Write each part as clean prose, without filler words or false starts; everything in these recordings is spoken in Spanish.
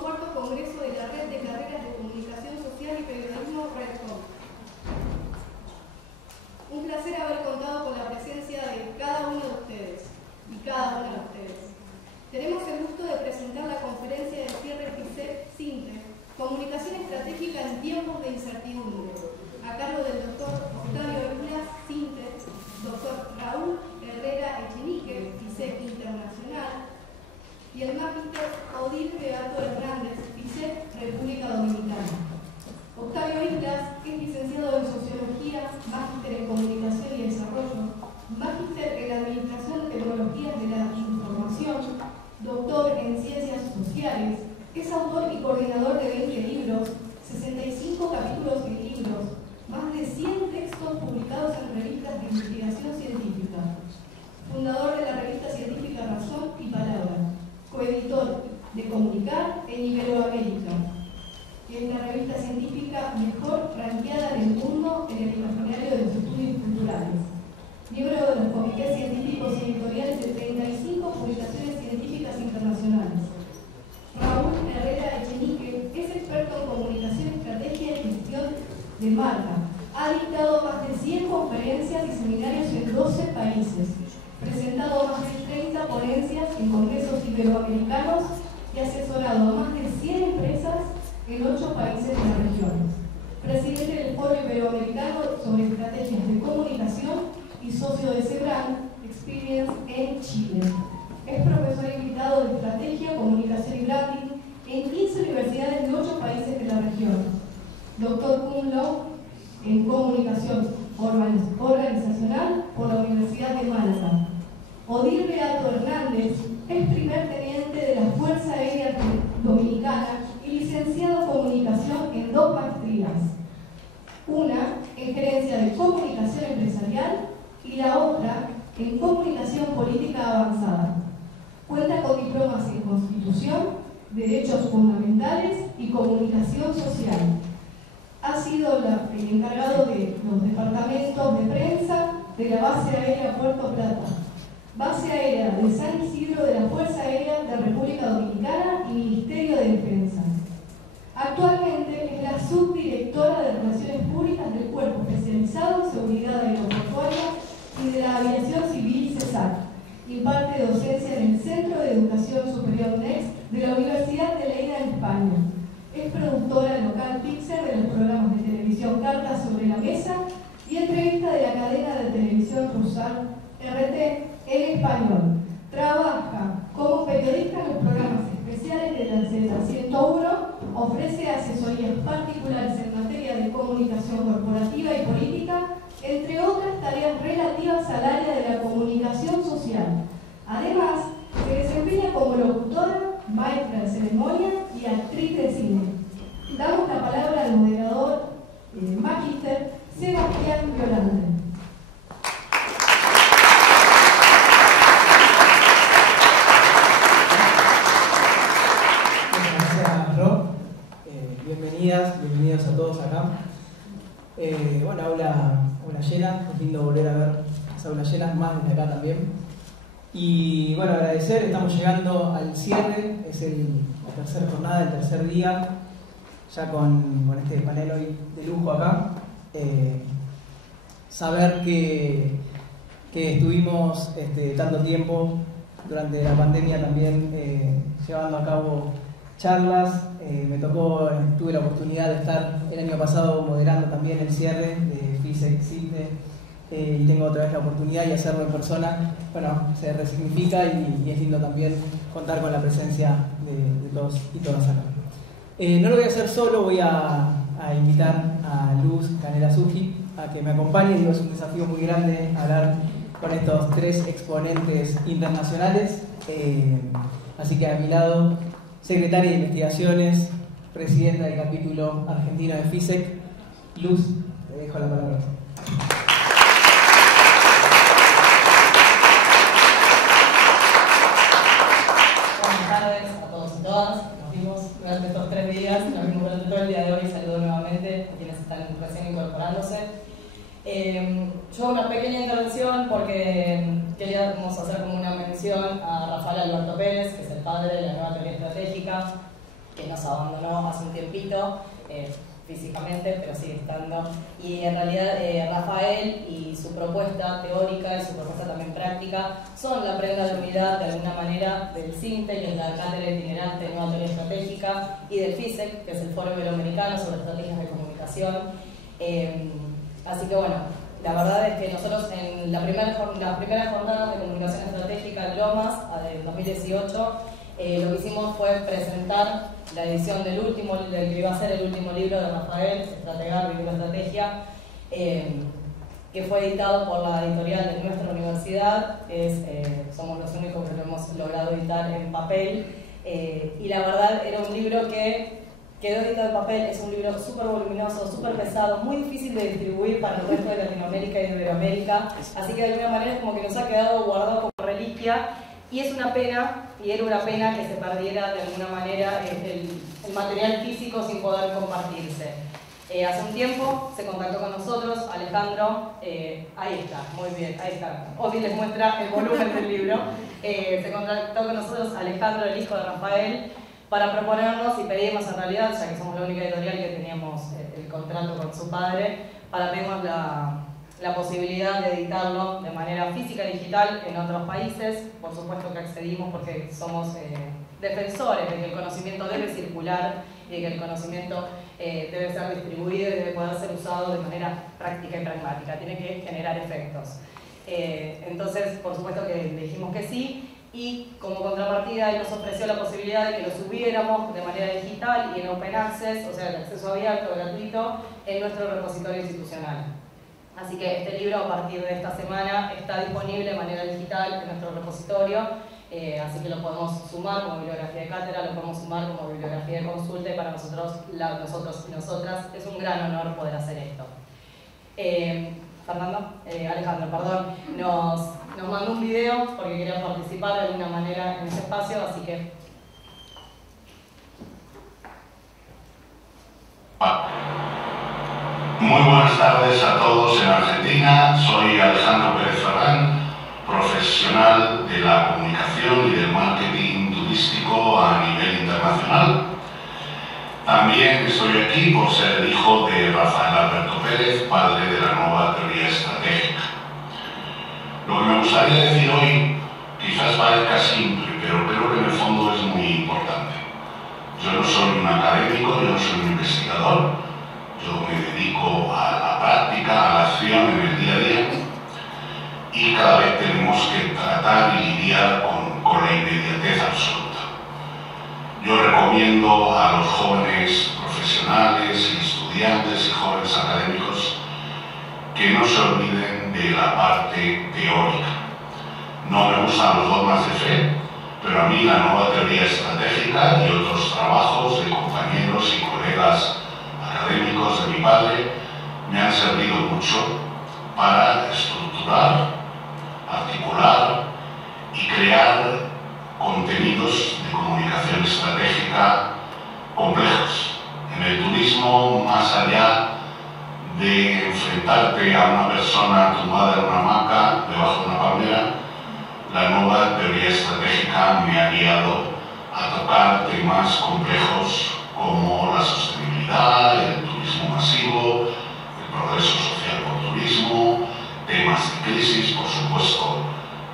14º Congreso de la Red de Carreras de Comunicación Social y Periodismo RedCom. Un placer haber contado con la presencia de cada uno de ustedes y cada una de ustedes. Tenemos el gusto de presentar la conferencia de cierre FISEC-SINTE, Comunicación Estratégica en Tiempos de Incertidumbre, a cargo del doctor Octavio Islas, SINTE, doctor Raúl Herrera Echenique, FISEC Internacional, y el magíster Odil Beato Hernández, FISEC República Dominicana. Octavio Islas es licenciado en Sociología, magíster en Comunicación y Desarrollo, magíster en Administración de Tecnologías de la Información, doctor en Ciencias Sociales, es autor y coordinador de 20 libros, 65 capítulos en libros, más de 100 textos publicados en revistas de investigación científica, fundador de la revista científica Razón y Palabra, coeditor de Comunicar en Iberoamérica, y es la revista científica mejor ranqueada en el mundo en el imaginario de los estudios culturales, miembro de los comités científicos y editoriales de 35 publicaciones científicas internacionales. Raúl Herrera Echenique es experto en comunicación, estrategia y gestión de marca. Ha dictado más de 100 conferencias y seminarios en 12 países, presentado más de 30 ponencias en congresos iberoamericanos y asesorado a más de 100 empresas en 8 países de la región. Presidente del Foro Iberoamericano sobre Estrategias de Comunicación y socio de SEBRAN Experience en Chile. Es profesor invitado de Estrategia, Comunicación y Branding en 15 universidades de 8 países de la región. Doctor cum laude en Comunicación Organizacional por la Universidad de Málaga. Odil Beato Hernández es primer teniente de la Fuerza Aérea Dominicana y licenciado en Comunicación en 2 maestrías. Una en Gerencia de Comunicación Empresarial y la otra en Comunicación Política Avanzada. Cuenta con diplomas en Constitución, Derechos Fundamentales y Comunicación Social. Ha sido el encargado de los departamentos de prensa de la Base Aérea Puerto Plata, Base Aérea de San Isidro de la Fuerza Aérea de República Dominicana y Ministerio de Defensa. Actualmente es la subdirectora de Relaciones Públicas del Cuerpo Especializado en Seguridad Aeroportuaria y de la Aviación Civil CESAC. Imparte docencia en el Centro de Educación Superior NEX de la Universidad de Lleida en España. Es productora local Pixar de los programas de televisión Cartas sobre la Mesa y entrevista de la cadena de televisión Rusal RT en español. Trabaja como periodista en los programas especiales de la Z101, ofrece asesorías particulares en materia de comunicación corporativa y política, entre otras tareas relativas al área de la comunicación social. Además, se desempeña como locutora, maestra de ceremonia y actriz de cine. Damos la palabra al moderador magíster Sebastián Violante. Gracias, Rob. Bienvenidos a todos acá. Bueno, aula llena, es lindo volver a ver las aulas llenas, más desde acá también. Y bueno, agradecer, estamos llegando al cierre, es la tercera jornada, el tercer día, ya con este panel hoy de lujo acá. Saber que estuvimos tanto tiempo durante la pandemia también llevando a cabo charlas. Tuve la oportunidad de estar el año pasado moderando también el cierre de FISEC-SINTE. Y tengo otra vez la oportunidad de hacerlo en persona. Bueno, se resignifica y es lindo también contar con la presencia de todos y todas acá. No lo voy a hacer solo, voy a invitar a Luz Canela Suji a que me acompañe. Digo, es un desafío muy grande hablar con estos 3 exponentes internacionales. Así que a mi lado, secretaria de Investigaciones, presidenta del capítulo argentino de FISEC. Luz, te dejo la palabra. Durante estos 3 días, nos vimos durante todo el día de hoy. Saludo nuevamente a quienes están recién incorporándose. Yo una pequeña intervención porque queríamos hacer como una mención a Rafael Alberto Pérez, que es el padre de la nueva teoría estratégica, que nos abandonó hace un tiempito, físicamente, pero sigue estando. Y en realidad Rafael y su propuesta teórica y su propuesta también práctica son la prenda de unidad de alguna manera del CINTE, que es la Cátedra Itinerante de Nueva Teoría Estratégica, y del FISEC, que es el Foro Iberoamericano sobre Estrategias de Comunicación. Así que bueno, la verdad es que nosotros en las primeras jornadas de comunicación estratégica en Lomas, del 2018, lo que hicimos fue presentar la edición del que iba a ser el último libro de Rafael, Estrategar, Vivir la Estrategia, que fue editado por la editorial de nuestra universidad. Somos los únicos que lo hemos logrado editar en papel, y la verdad era un libro que quedó editado en papel. Es un libro súper voluminoso, súper pesado, muy difícil de distribuir para el resto de Latinoamérica y de Iberoamérica, así que de alguna manera es como que nos ha quedado guardado como reliquia. Y es una pena, y era una pena que se perdiera de alguna manera el material físico sin poder compartirse. Hace un tiempo se contactó con nosotros Alejandro, ahí está, muy bien, ahí está. Obi les muestra el volumen del libro. Se contactó con nosotros Alejandro, el hijo de Rafael, para proponernos y pedimos en realidad, ya que somos la única editorial que teníamos el contrato con su padre, para pedirnos la posibilidad de editarlo de manera física y digital en otros países. Por supuesto que accedimos porque somos defensores de que el conocimiento debe circular y de que el conocimiento debe ser distribuido y debe poder ser usado de manera práctica y pragmática, tiene que generar efectos. Entonces, por supuesto que le dijimos que sí, y como contrapartida él nos ofreció la posibilidad de que lo subiéramos de manera digital y en open access, o sea, el acceso abierto, gratuito, en nuestro repositorio institucional. Así que este libro a partir de esta semana está disponible de manera digital en nuestro repositorio, así que lo podemos sumar como bibliografía de cátedra, lo podemos sumar como bibliografía de consulta, y para nosotros y nosotras es un gran honor poder hacer esto. Alejandro, perdón, nos mandó un video porque quería participar de alguna manera en ese espacio, así que... Muy buenas tardes a todos en Argentina. Soy Alejandro Pérez Ferrán, profesional de la comunicación y del marketing turístico a nivel internacional. También estoy aquí por ser el hijo de Rafael Alberto Pérez, padre de la nueva teoría estratégica. Lo que me gustaría decir hoy quizás parezca simple, pero creo que en el fondo es muy importante. Yo no soy un académico, yo no soy un investigador. Yo me dedico a la práctica, a la acción en el día a día, y cada vez tenemos que tratar y lidiar con la inmediatez absoluta. Yo recomiendo a los jóvenes profesionales, estudiantes y jóvenes académicos que no se olviden de la parte teórica. No me gustan los dogmas de fe, pero a mí la nueva teoría estratégica y otros trabajos de compañeros y colegas académicos de mi padre me han servido mucho para estructurar, articular y crear contenidos de comunicación estratégica complejos. En el turismo, más allá de enfrentarte a una persona tumbada en una hamaca debajo de una palmera, la nueva teoría estratégica me ha guiado a tocar temas complejos como la sostenibilidad, el turismo masivo, el progreso social por turismo, temas de crisis, por supuesto,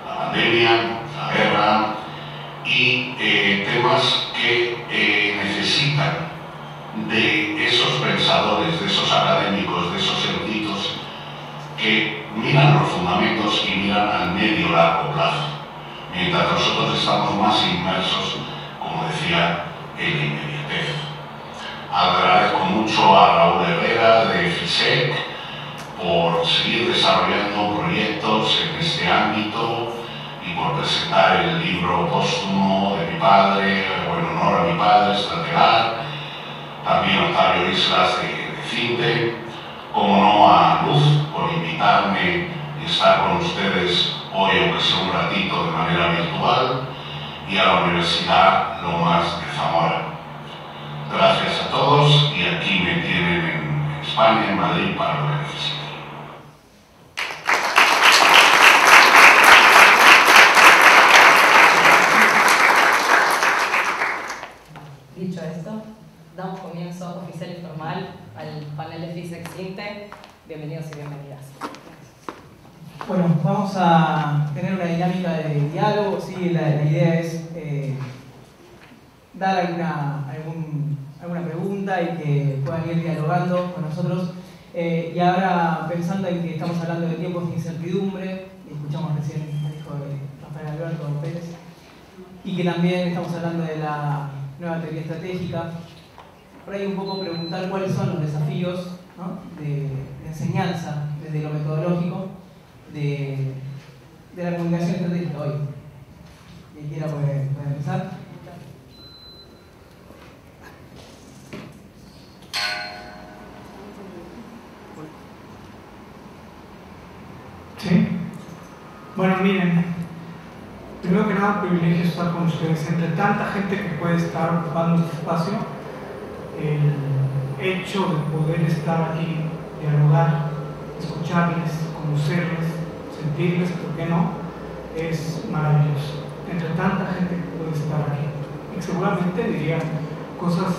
la pandemia, la guerra, y temas que necesitan de esos pensadores, de esos académicos, de esos eruditos que miran los fundamentos y miran al medio largo plazo, mientras nosotros estamos más inmersos, como decía, en la inmediatez. Agradezco mucho a Raúl Herrera de FISEC por seguir desarrollando proyectos en este ámbito y por presentar el libro póstumo de mi padre, o en honor a mi padre, Estrategar. También a Octavio Islas de CINTE, como no a Luz por invitarme y estar con ustedes hoy, aunque sea un ratito de manera virtual, y a la Universidad Lomas de Zamora. Gracias a todos, y aquí me tienen en España, en Madrid, para lo que necesiten. Dicho esto, damos comienzo oficial y formal al panel de FISEC Sinte. Bienvenidos y bienvenidas. Bueno, vamos a tener una dinámica de diálogo. ¿Sí? La idea es dar alguna pregunta y que puedan ir dialogando con nosotros. Y ahora, pensando en que estamos hablando de tiempos de incertidumbre, y escuchamos recién el hijo de Rafael Alberto Pérez, y que también estamos hablando de la nueva teoría estratégica, por ahí un poco preguntar cuáles son los desafíos, ¿no?, de enseñanza desde lo metodológico de la comunicación estratégica hoy. Quien quiera puede empezar. Sí. Bueno, miren, primero que nada, privilegio estar con ustedes. Entre tanta gente que puede estar ocupando este espacio, el hecho de poder estar aquí, dialogar, escucharles, conocerles, sentirles, ¿por qué no?, es maravilloso. Entre tanta gente que puede estar aquí, y seguramente dirían cosas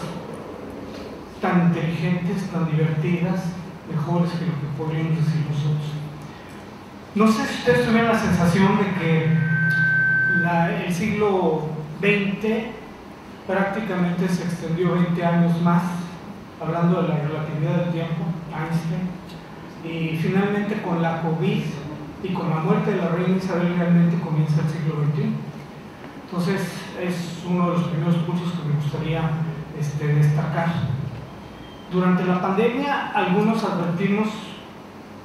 tan inteligentes, tan divertidas, mejores que lo que podríamos decir nosotros. No sé si ustedes tuvieron la sensación de que el siglo XX prácticamente se extendió 20 años más, hablando de la relatividad del tiempo, Einstein, y finalmente con la COVID y con la muerte de la reina Isabel realmente comienza el siglo XXI. Entonces es uno de los primeros puntos que me gustaría destacar. Durante la pandemia algunos advertimos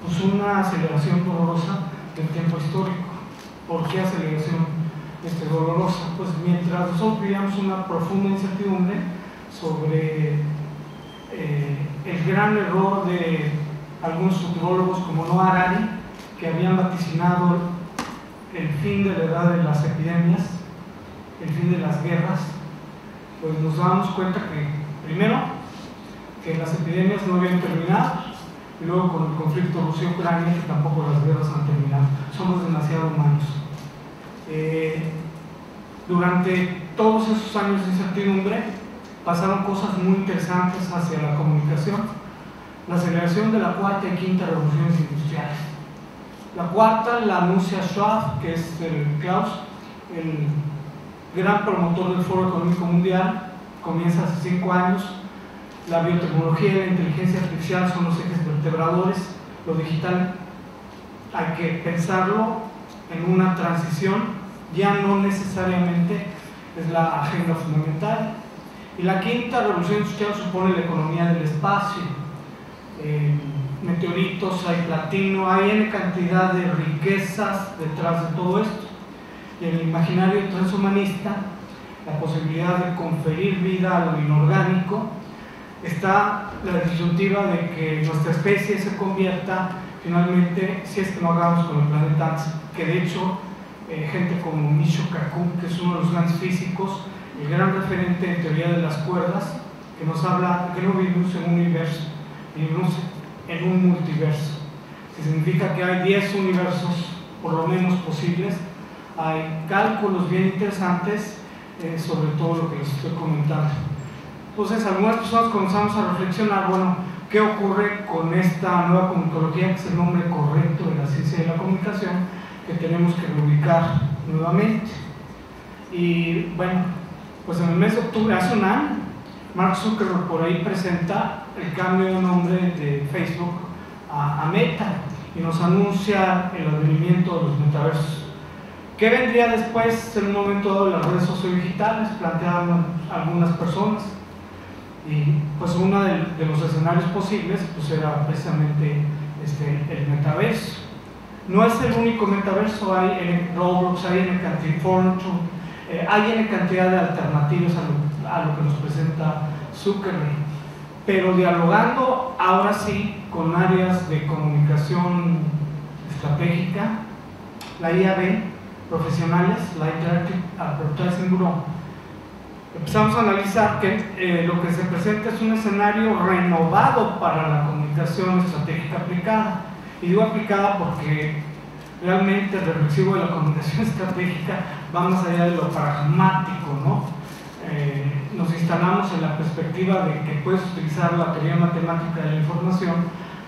pues una aceleración dolorosa del tiempo histórico. ¿Por qué aceleración dolorosa? Pues mientras nosotros vivíamos una profunda incertidumbre sobre el gran error de algunos futurólogos como Noah Harari, que habían vaticinado el fin de la edad de las epidemias, el fin de las guerras, pues nos dábamos cuenta que, primero, que las epidemias no habían terminado, y luego con el conflicto Rusia-Ucrania, que tampoco las guerras han terminado. Somos demasiado humanos. Durante todos esos años de incertidumbre pasaron cosas muy interesantes hacia la comunicación. La aceleración de la cuarta y quinta revoluciones industriales. La cuarta la anuncia Schwab, que es Klaus, el gran promotor del Foro Económico Mundial, comienza hace 5 años. La biotecnología y la inteligencia artificial son los ejes vertebradores. Lo digital hay que pensarlo en una transición, ya no necesariamente es la agenda fundamental. Y la quinta revolución industrial supone la economía del espacio. Meteoritos, hay platino, hay N cantidad de riquezas detrás de todo esto. Y en el imaginario transhumanista, la posibilidad de conferir vida a lo inorgánico, está la disyuntiva de que nuestra especie se convierta finalmente, si es que no hagamos con el planeta antes, que de hecho gente como Michio Kaku, que es uno de los grandes físicos, el gran referente en teoría de las cuerdas, que nos habla de que no vivimos en un universo, vivimos en un multiverso, que significa que hay 10 universos por lo menos posibles. Hay cálculos bien interesantes sobre todo lo que les estoy comentando. Entonces algunas personas comenzamos a reflexionar, bueno, ¿qué ocurre con esta nueva comunicología, que es el nombre correcto de la ciencia de la comunicación, que tenemos que reubicar nuevamente? Y bueno, pues en el mes de octubre, hace un año, Mark Zuckerberg por ahí presenta el cambio de nombre de Facebook a Meta y nos anuncia el advenimiento de los metaversos. ¿Qué vendría después? En un momento dado, las redes sociodigitales, planteaban algunas personas, y pues uno de los escenarios posibles pues era precisamente el metaverso. No es el único metaverso, hay en Roblox, hay en hay en cantidad de alternativas a lo que nos presenta Zuckerberg, pero dialogando ahora sí con áreas de comunicación estratégica, la IAB, profesionales, la Interactive Advertising Bureau. Empezamos a analizar que lo que se presenta es un escenario renovado para la comunicación estratégica aplicada. Y digo aplicada porque realmente el reflexivo de la comunicación estratégica va más allá de lo pragmático, ¿no? nos instalamos en la perspectiva de que puedes utilizar la teoría matemática de la información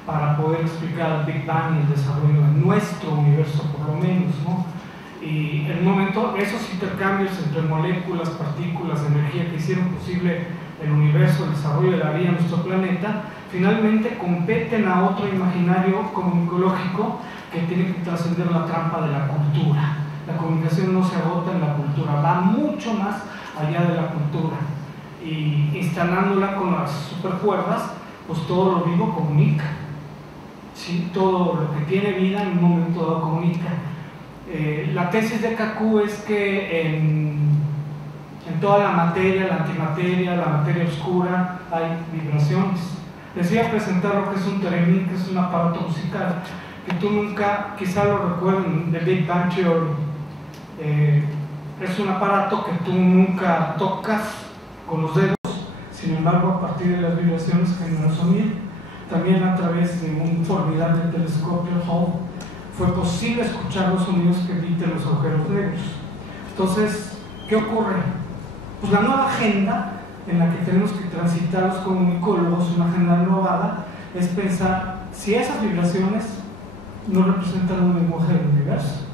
para poder explicar el Big Bang y el desarrollo de nuestro universo, por lo menos, ¿no? Y en un momento, esos intercambios entre moléculas, partículas, energía que hicieron posible el universo, el desarrollo de la vida en nuestro planeta, finalmente competen a otro imaginario comunicológico que tiene que trascender la trampa de la cultura. La comunicación no se agota en la cultura, va mucho más allá de la cultura. Y instalándola con las supercuerdas, pues todo lo vivo comunica. ¿Sí? Todo lo que tiene vida en un momento dado comunica. La tesis de Kaku es que en toda la materia, la antimateria, la materia oscura, hay vibraciones. Les voy a presentar lo que es un theremin, que es un aparato musical, que tú nunca, quizá lo recuerden, de Big Bang Theory. Es un aparato que tú nunca tocas con los dedos, sin embargo, a partir de las vibraciones genera sonido. También a través de un formidable telescopio Hubble fue posible escuchar los sonidos que emiten los agujeros negros. Entonces, ¿qué ocurre? Pues la nueva agenda en la que tenemos que transitar los comunicólogos, una agenda renovada, es pensar si esas vibraciones no representan un lenguaje del universo.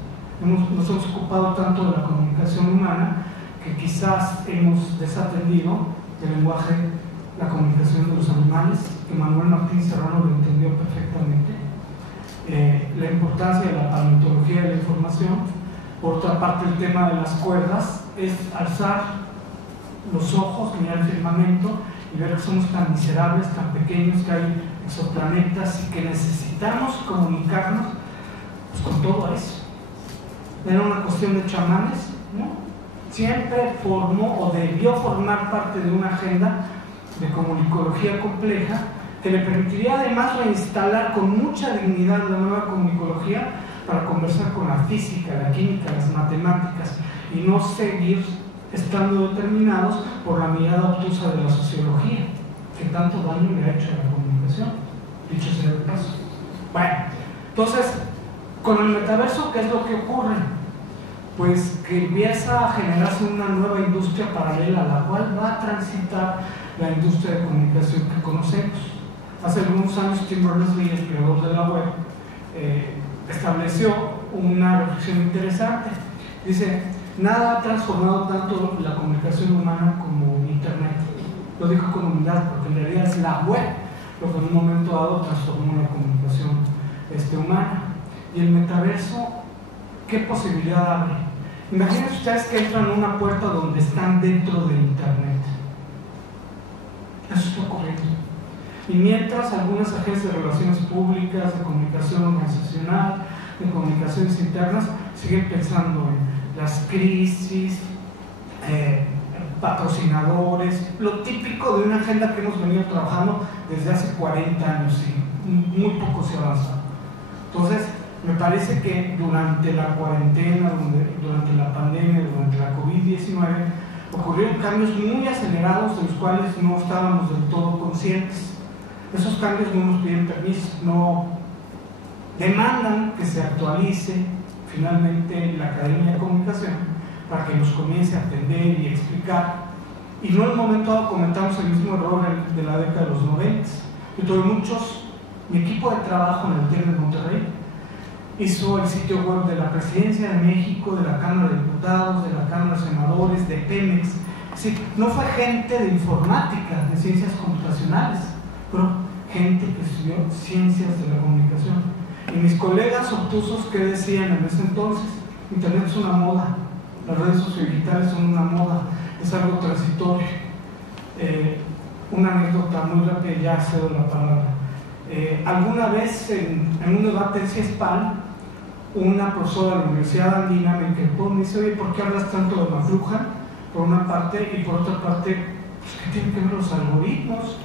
Nos hemos ocupado tanto de la comunicación humana que quizás hemos desatendido el lenguaje, la comunicación de los animales, que Manuel Martín Serrano lo entendió perfectamente. La importancia de la paleontología de la información. Por otra parte, el tema de las cuerdas es alzar los ojos, mirar el firmamento y ver que somos tan miserables, tan pequeños, que hay exoplanetas y que necesitamos comunicarnos pues, con todo eso. Era una cuestión de chamanes, ¿no? Siempre formó o debió formar parte de una agenda de comunicología compleja que le permitiría además reinstalar con mucha dignidad la nueva comunicología para conversar con la física, la química, las matemáticas y no seguir estando determinados por la mirada obtusa de la sociología, que tanto daño le ha hecho a la comunicación, dicho sea de paso. Bueno, entonces, con el metaverso, ¿qué es lo que ocurre? Pues que empieza a generarse una nueva industria paralela a la cual va a transitar la industria de comunicación que conocemos. Hace algunos años Tim Berners-Lee, el creador de la web, estableció una reflexión interesante. Dice, nada ha transformado tanto la comunicación humana como Internet. Lo dijo con humildad, porque en realidad es la web lo que en un momento dado transformó la comunicación humana. Y el metaverso, ¿qué posibilidad abre? Imagínense ustedes que entran a una puerta donde están dentro de Internet. Eso está ocurriendo. Y mientras algunas agencias de relaciones públicas, de comunicación organizacional, de comunicaciones internas, siguen pensando en las crisis, patrocinadores, lo típico de una agenda que hemos venido trabajando desde hace 40 años y muy poco se ha avanzado. Entonces, me parece que durante la cuarentena, durante la pandemia, durante la COVID-19, ocurrieron cambios muy acelerados de los cuales no estábamos del todo conscientes. Esos cambios no nos piden permiso, no demandan que se actualice finalmente la Academia de Comunicación para que nos comience a atender y explicar. Y no en un momento dado comentamos el mismo error de la década de los 90. Yo tuve mi equipo de trabajo en el TEC de Monterrey hizo el sitio web de la Presidencia de México, de la Cámara de Diputados, de la Cámara de Senadores, de Pemex. Sí, no fue gente de informática, de ciencias computacionales, pero gente que estudió ciencias de la comunicación. Y mis colegas obtusos que decían en ese entonces, Internet es una moda, las redes sociodigitales son una moda, es algo transitorio. Una anécdota muy rápida, ya cedo la palabra. Alguna vez en un debate en CIESPAL, una profesora de la Universidad Andina me inquietó, me dice, oye, ¿por qué hablas tanto de McLuhan? Por una parte, y por otra parte, pues, ¿qué tienen que ver los algoritmos?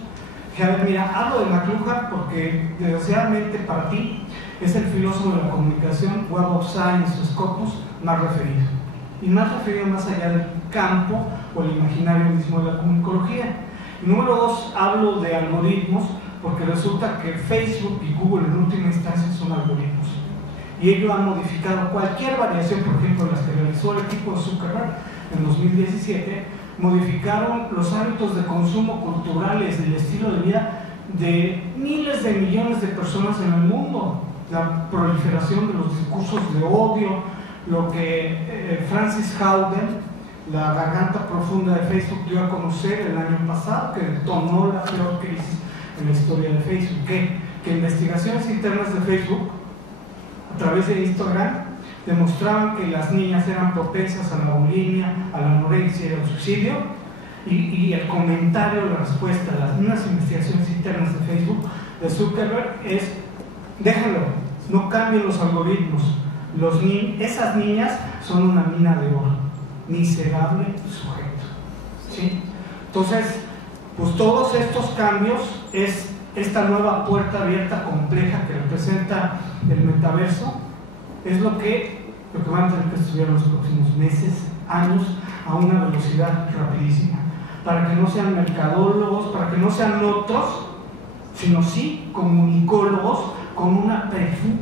Dije, a ver, mira, hablo de McLuhan porque desgraciadamente para ti es el filósofo de la comunicación, Web of Science o Scopus, más referido. Y más referido más allá del campo o el imaginario mismo de la comunicología. Y número dos, hablo de algoritmos porque resulta que Facebook y Google en última instancia son algoritmos. Y ellos han modificado cualquier variación, por ejemplo, las que realizó el equipo de Zuckerberg en 2017, modificaron los hábitos de consumo culturales, el estilo de vida de miles de millones de personas en el mundo. La proliferación de los discursos de odio, lo que Frances Haugen, la garganta profunda de Facebook, dio a conocer el año pasado, que detonó la peor crisis en la historia de Facebook, que investigaciones internas de Facebook a través de Instagram demostraban que las niñas eran propensas a la bulimia, a la anorexia y al suicidio, y el comentario, la respuesta a las mismas investigaciones internas de Facebook de Zuckerberg es: déjenlo, no cambien los algoritmos, esas niñas son una mina de oro, miserable sujeto, ¿sí? Entonces, pues todos estos cambios es esta nueva puerta abierta compleja que representa el metaverso, es lo que van a tener que estudiar los próximos meses, años, a una velocidad rapidísima, para que no sean mercadólogos, para que no sean otros, sino sí comunicólogos con una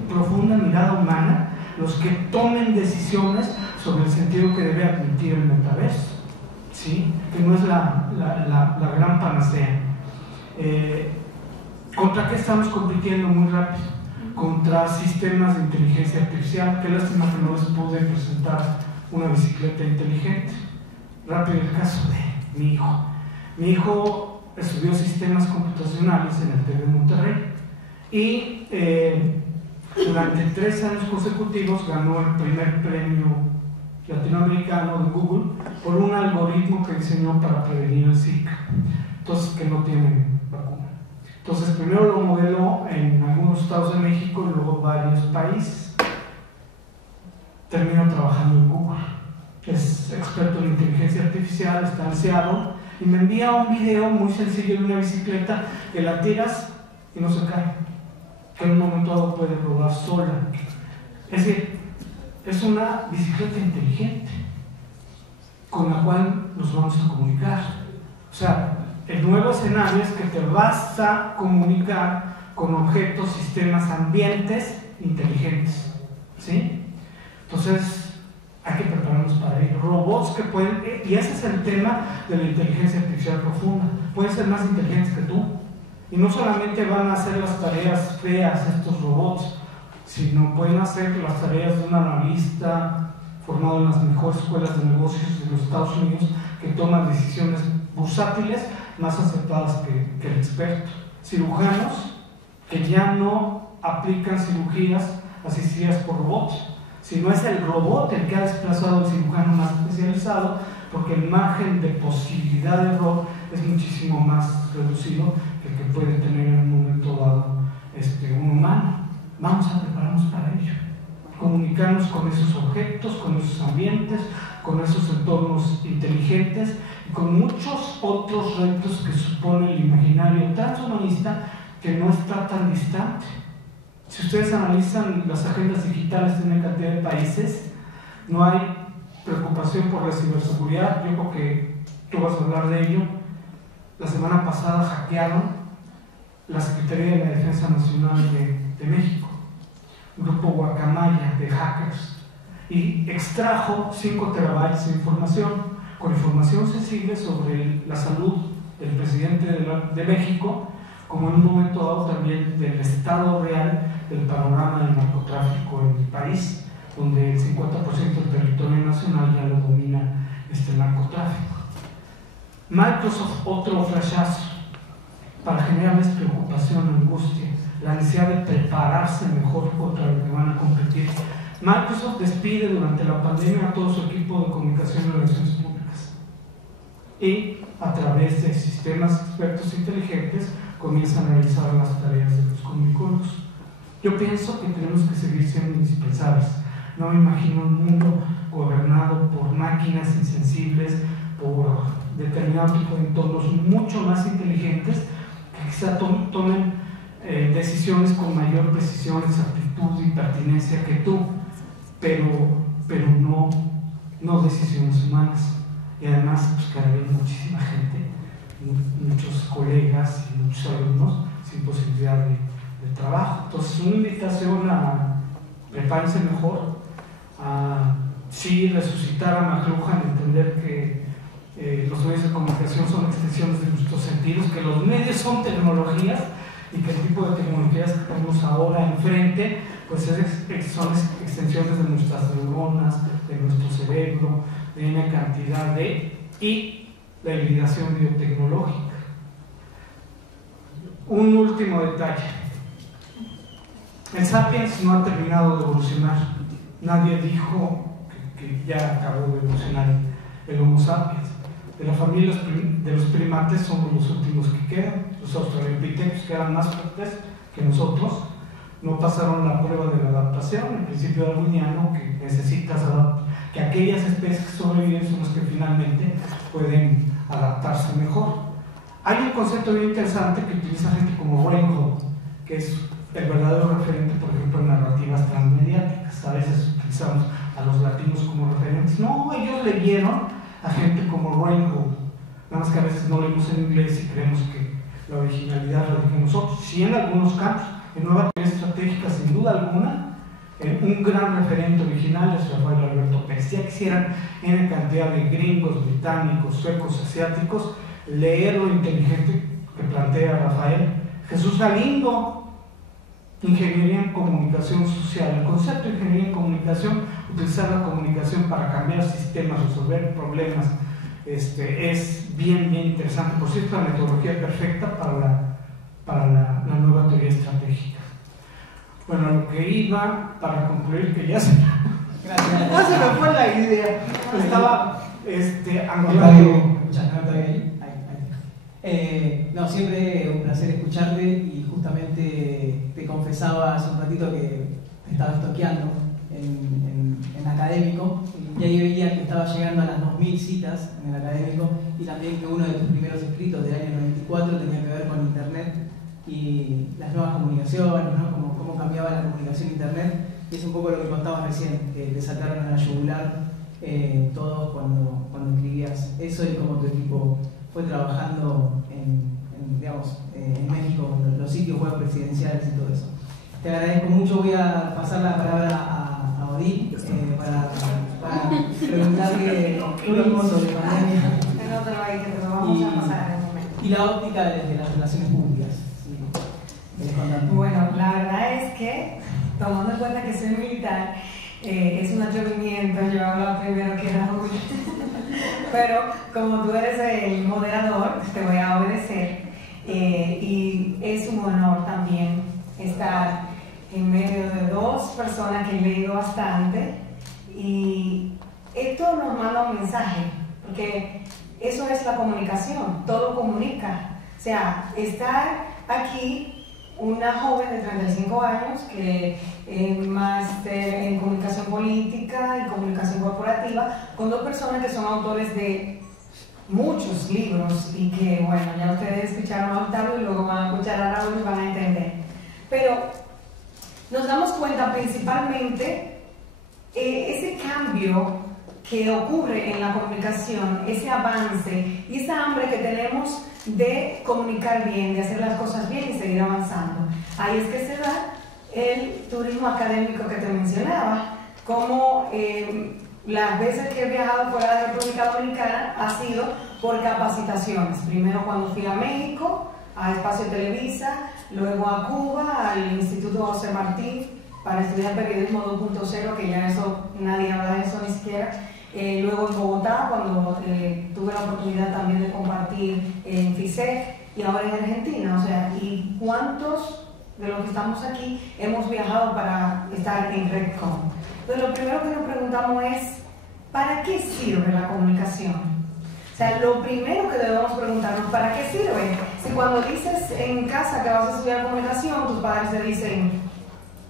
profunda mirada humana, los que tomen decisiones sobre el sentido que debe admitir el metaverso, ¿sí? Que no es la gran panacea. ¿Contra qué estamos compitiendo muy rápido? Contra sistemas de inteligencia artificial. Qué lástima que no les pude presentar una bicicleta inteligente. Rápido el caso de mi hijo. Mi hijo estudió sistemas computacionales en el TEC de Monterrey y durante 3 años consecutivos ganó el primer premio latinoamericano de Google por un algoritmo que diseñó para prevenir el Zika, entonces que no tiene vacuna. Entonces primero lo modeló en algunos estados de México y luego varios países. Terminó trabajando en Google, es experto en inteligencia artificial, está en Seattle, y me envía un video muy sencillo de una bicicleta que la tiras y no se cae, que en un momento dado puede rodar sola. Es decir, es una bicicleta inteligente con la cual nos vamos a comunicar. O sea, el nuevo escenario es que te vas a comunicar con objetos, sistemas, ambientes inteligentes, ¿sí? Entonces hay que prepararnos para ello. Robots que pueden, y ese es el tema de la inteligencia artificial profunda, pueden ser más inteligentes que tú, y no solamente van a hacer las tareas feas estos robots, sino pueden hacer las tareas de un analista formado en las mejores escuelas de negocios de los Estados Unidos, que toman decisiones bursátiles más acertadas que el experto. Cirujanos que ya no aplican cirugías asistidas por robots, sino es el robot el que ha desplazado al cirujano más especializado, porque el margen de posibilidad de error es muchísimo más reducido que el que puede tener en un momento dado un humano. Vamos a prepararnos para ello, comunicarnos con esos objetos, con esos ambientes, con esos entornos inteligentes y con muchos otros retos que supone el imaginario transhumanista, que no está tan distante. Si ustedes analizan las agendas digitales de una cantidad de países, no hay preocupación por la ciberseguridad. Yo creo que tú vas a hablar de ello. La semana pasada hackearon la Secretaría de la Defensa Nacional de México, un grupo guacamaya de hackers, y extrajo 5 terabytes de información, con información sensible sobre la salud del presidente de México, como en un momento dado también del estado real del panorama del narcotráfico en el país, donde el 50% del territorio nacional ya lo domina el narcotráfico. Microsoft, otro flashazo para generarles preocupación, angustia, la necesidad de prepararse mejor contra lo que van a competir. Microsoft despide durante la pandemia a todo su equipo de comunicación y relaciones públicas, y a través de sistemas expertos inteligentes comienza a realizar las tareas de los comunicólogos. Yo pienso que tenemos que seguir siendo indispensables. No me imagino un mundo gobernado por máquinas insensibles, por determinado tipo de entornos mucho más inteligentes, que quizá tomen decisiones con mayor precisión, exactitud y pertinencia que tú, pero no decisiones humanas. Y además, pues, que hay muchísima gente, muchos colegas y muchos alumnos sin posibilidad de trabajo. Entonces, una invitación a prepárense mejor, a sí resucitar a McLuhan, entender que los medios de comunicación son extensiones de nuestros sentidos, que los medios son tecnologías y que el tipo de tecnologías que tenemos ahora enfrente pues son extensiones de nuestras neuronas, de nuestro cerebro, de una cantidad y la hibridación biotecnológica. Un último detalle: el Sapiens no ha terminado de evolucionar. Nadie dijo que ya acabó de evolucionar el Homo sapiens. De la familia de los primates somos los últimos que quedan. Los australopithecus, que eran más fuertes que nosotros, no pasaron la prueba de la adaptación, el principio darwiniano, que necesitas que aquellas especies que sobreviven son las que finalmente pueden adaptarse mejor. Hay un concepto bien interesante que utiliza gente como Reinhold, que es el verdadero referente, por ejemplo, en narrativas transmediáticas. A veces utilizamos a los latinos como referentes. No, ellos leyeron a gente como Reinhold, nada más que a veces no leemos en inglés y creemos que la originalidad radica en nosotros. Sí, en algunos campos, en nueva teoría estratégica, sin duda alguna, un gran referente original es Rafael Alberto Pérez. Ya quisieran en cantidad de gringos, británicos, suecos, asiáticos leer lo inteligente que plantea Rafael. Jesús Galindo, ingeniería en comunicación social. El concepto de ingeniería en comunicación, utilizar la comunicación para cambiar sistemas, resolver problemas, es bien interesante. Por cierto, la metodología perfecta para la nueva teoría estratégica. Bueno, lo que iba, para concluir, que ya se me fue la idea. Estaba anclado. No, siempre un placer escucharte, y justamente te confesaba hace un ratito que te estaba estoqueando en académico, y ahí veía que estaba llegando a las 2000 citas en el académico, y también que uno de tus primeros escritos del año 94 tenía que ver con internet y las nuevas comunicaciones, ¿no? Cómo cambiaba la comunicación internet, y es un poco lo que contabas recién, que te sacaron a la yugular todos cuando escribías eso, y cómo tu equipo fue trabajando en México con los sitios web presidenciales y todo eso. Te agradezco mucho. Voy a pasar la palabra a Odil para preguntarle sobre pandemia y la óptica de las relaciones públicas. Bueno, la verdad es que, tomando en cuenta que soy militar, es un atrevimiento yo hablar primero que Raúl. Pero como tú eres el moderador, te voy a obedecer, y es un honor también estar en medio de dos personas que he leído bastante, y esto nos manda un mensaje, porque eso es la comunicación, todo comunica. O sea, estar aquí una joven de 35 años que es máster en comunicación política y comunicación corporativa, con dos personas que son autores de muchos libros, y que, bueno, ya ustedes escucharon a Octavio y luego van a escuchar a Raúl y van a entender. Pero nos damos cuenta principalmente ese cambio que ocurre en la comunicación, ese avance y esa hambre que tenemos de comunicar bien, de hacer las cosas bien y seguir avanzando. Ahí es que se da el turismo académico que te mencionaba, como las veces que he viajado fuera de la República Dominicana ha sido por capacitaciones. Primero cuando fui a México, a Espacio Televisa, luego a Cuba, al Instituto José Martí, para estudiar periodismo 2.0, que ya eso, nadie habla de eso ni siquiera. Luego en Bogotá, cuando tuve la oportunidad también de compartir en FISEC, y ahora en Argentina. O sea, ¿y cuántos de los que estamos aquí hemos viajado para estar en RedCon? Entonces, lo primero que nos preguntamos es, ¿para qué sirve la comunicación? O sea, lo primero que debemos preguntarnos, ¿para qué sirve? Si cuando dices en casa que vas a estudiar comunicación, tus padres te dicen,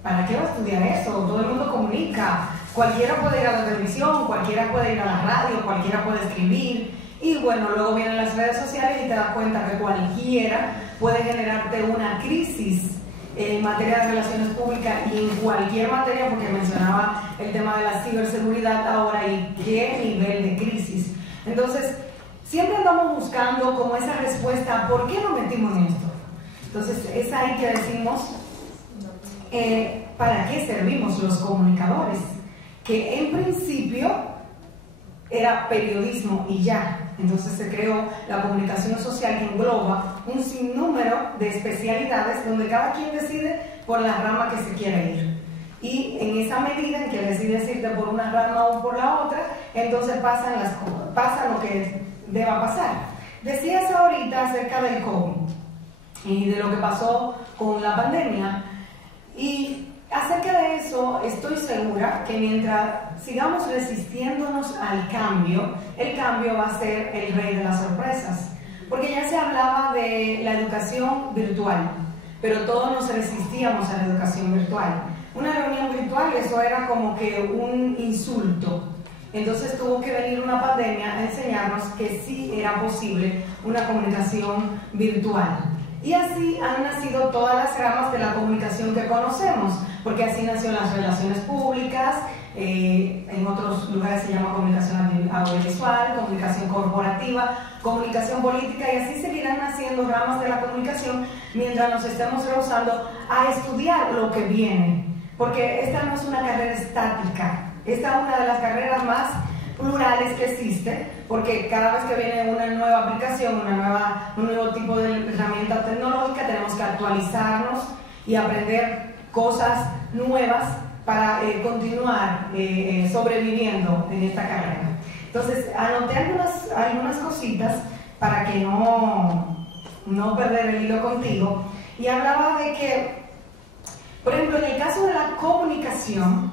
¿para qué vas a estudiar eso? Todo el mundo comunica. Cualquiera puede ir a la televisión, cualquiera puede ir a la radio, cualquiera puede escribir. Y bueno, luego vienen las redes sociales y te das cuenta que cualquiera puede generarte una crisis en materia de relaciones públicas y en cualquier materia, porque mencionaba el tema de la ciberseguridad ahora y qué nivel de crisis. Entonces, siempre andamos buscando como esa respuesta, ¿por qué nos metimos en esto? Entonces, es ahí que decimos, ¿para qué servimos los comunicadores? Que en principio era periodismo y ya, Entonces se creó la comunicación social, que engloba un sinnúmero de especialidades donde cada quien decide por la rama que se quiere ir. Y en esa medida en que decides irte por una rama o por la otra, entonces pasa lo que deba pasar. Decías ahorita acerca del COVID y de lo que pasó con la pandemia, y acerca de eso estoy segura que mientras sigamos resistiéndonos al cambio, el cambio va a ser el rey de las sorpresas, porque ya se hablaba de la educación virtual, pero todos nos resistíamos a la educación virtual. Una reunión virtual, eso era como que un insulto. Entonces tuvo que venir una pandemia a enseñarnos que sí era posible una comunicación virtual. Y así han nacido todas las ramas de la comunicación que conocemos, porque así nacieron las relaciones públicas, en otros lugares se llama comunicación audiovisual, comunicación corporativa, comunicación política, y así seguirán naciendo ramas de la comunicación mientras nos estemos rehusando a estudiar lo que viene, porque esta no es una carrera estática, esta es una de las carreras más plurales que existe, porque cada vez que viene una nueva aplicación, un nuevo tipo de herramienta tecnológica, tenemos que actualizarnos y aprender cosas nuevas para continuar sobreviviendo en esta carrera. Entonces, anoté algunas cositas para que no perder el hilo contigo, y hablaba de que, por ejemplo, en el caso de la comunicación,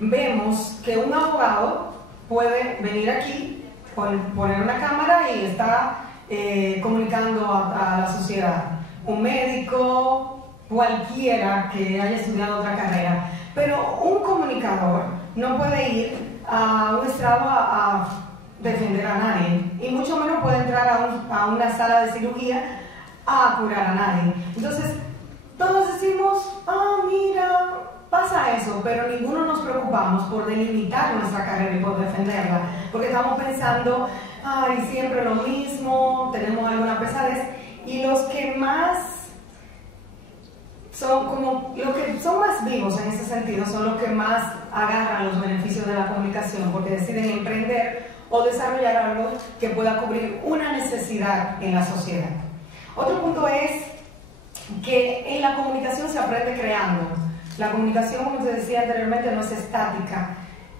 vemos que un abogado puede venir aquí, poner una cámara y está comunicando a la sociedad. Un médico, cualquiera que haya estudiado otra carrera. Pero un comunicador no puede ir a un estrado a defender a nadie, y mucho menos puede entrar a una sala de cirugía a curar a nadie. Entonces, todos decimos, mira, pasa eso, pero ninguno nos preocupamos por delimitar nuestra carrera y por defenderla, porque estamos pensando, siempre lo mismo, tenemos alguna pesadez, y los que son más vivos en ese sentido son los que más agarran los beneficios de la comunicación, porque deciden emprender o desarrollar algo que pueda cubrir una necesidad en la sociedad. Otro punto es que en la comunicación se aprende creando. La comunicación, como te decía anteriormente, no es estática.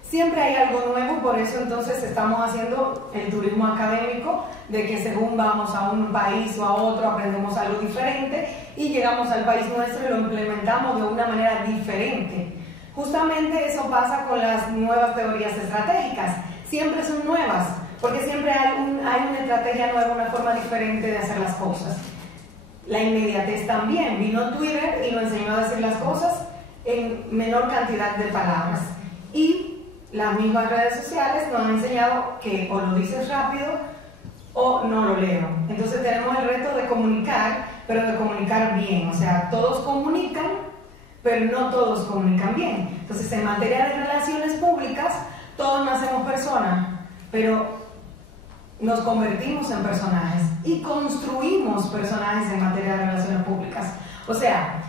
Siempre hay algo nuevo, por eso entonces estamos haciendo el turismo académico, de que según vamos a un país o a otro aprendemos algo diferente y llegamos al país nuestro y lo implementamos de una manera diferente. Justamente eso pasa con las nuevas teorías estratégicas. Siempre son nuevas, porque siempre hay una estrategia nueva, una forma diferente de hacer las cosas. La inmediatez también. Vino Twitter y nos enseñó a decir las cosas en menor cantidad de palabras. Y las mismas redes sociales nos han enseñado que o lo dices rápido o no lo leo. Entonces tenemos el reto de comunicar, pero de comunicar bien. O sea, todos comunican, pero no todos comunican bien. Entonces, en materia de relaciones públicas, todos nacemos personas, pero nos convertimos en personajes y construimos personajes en materia de relaciones públicas. O sea,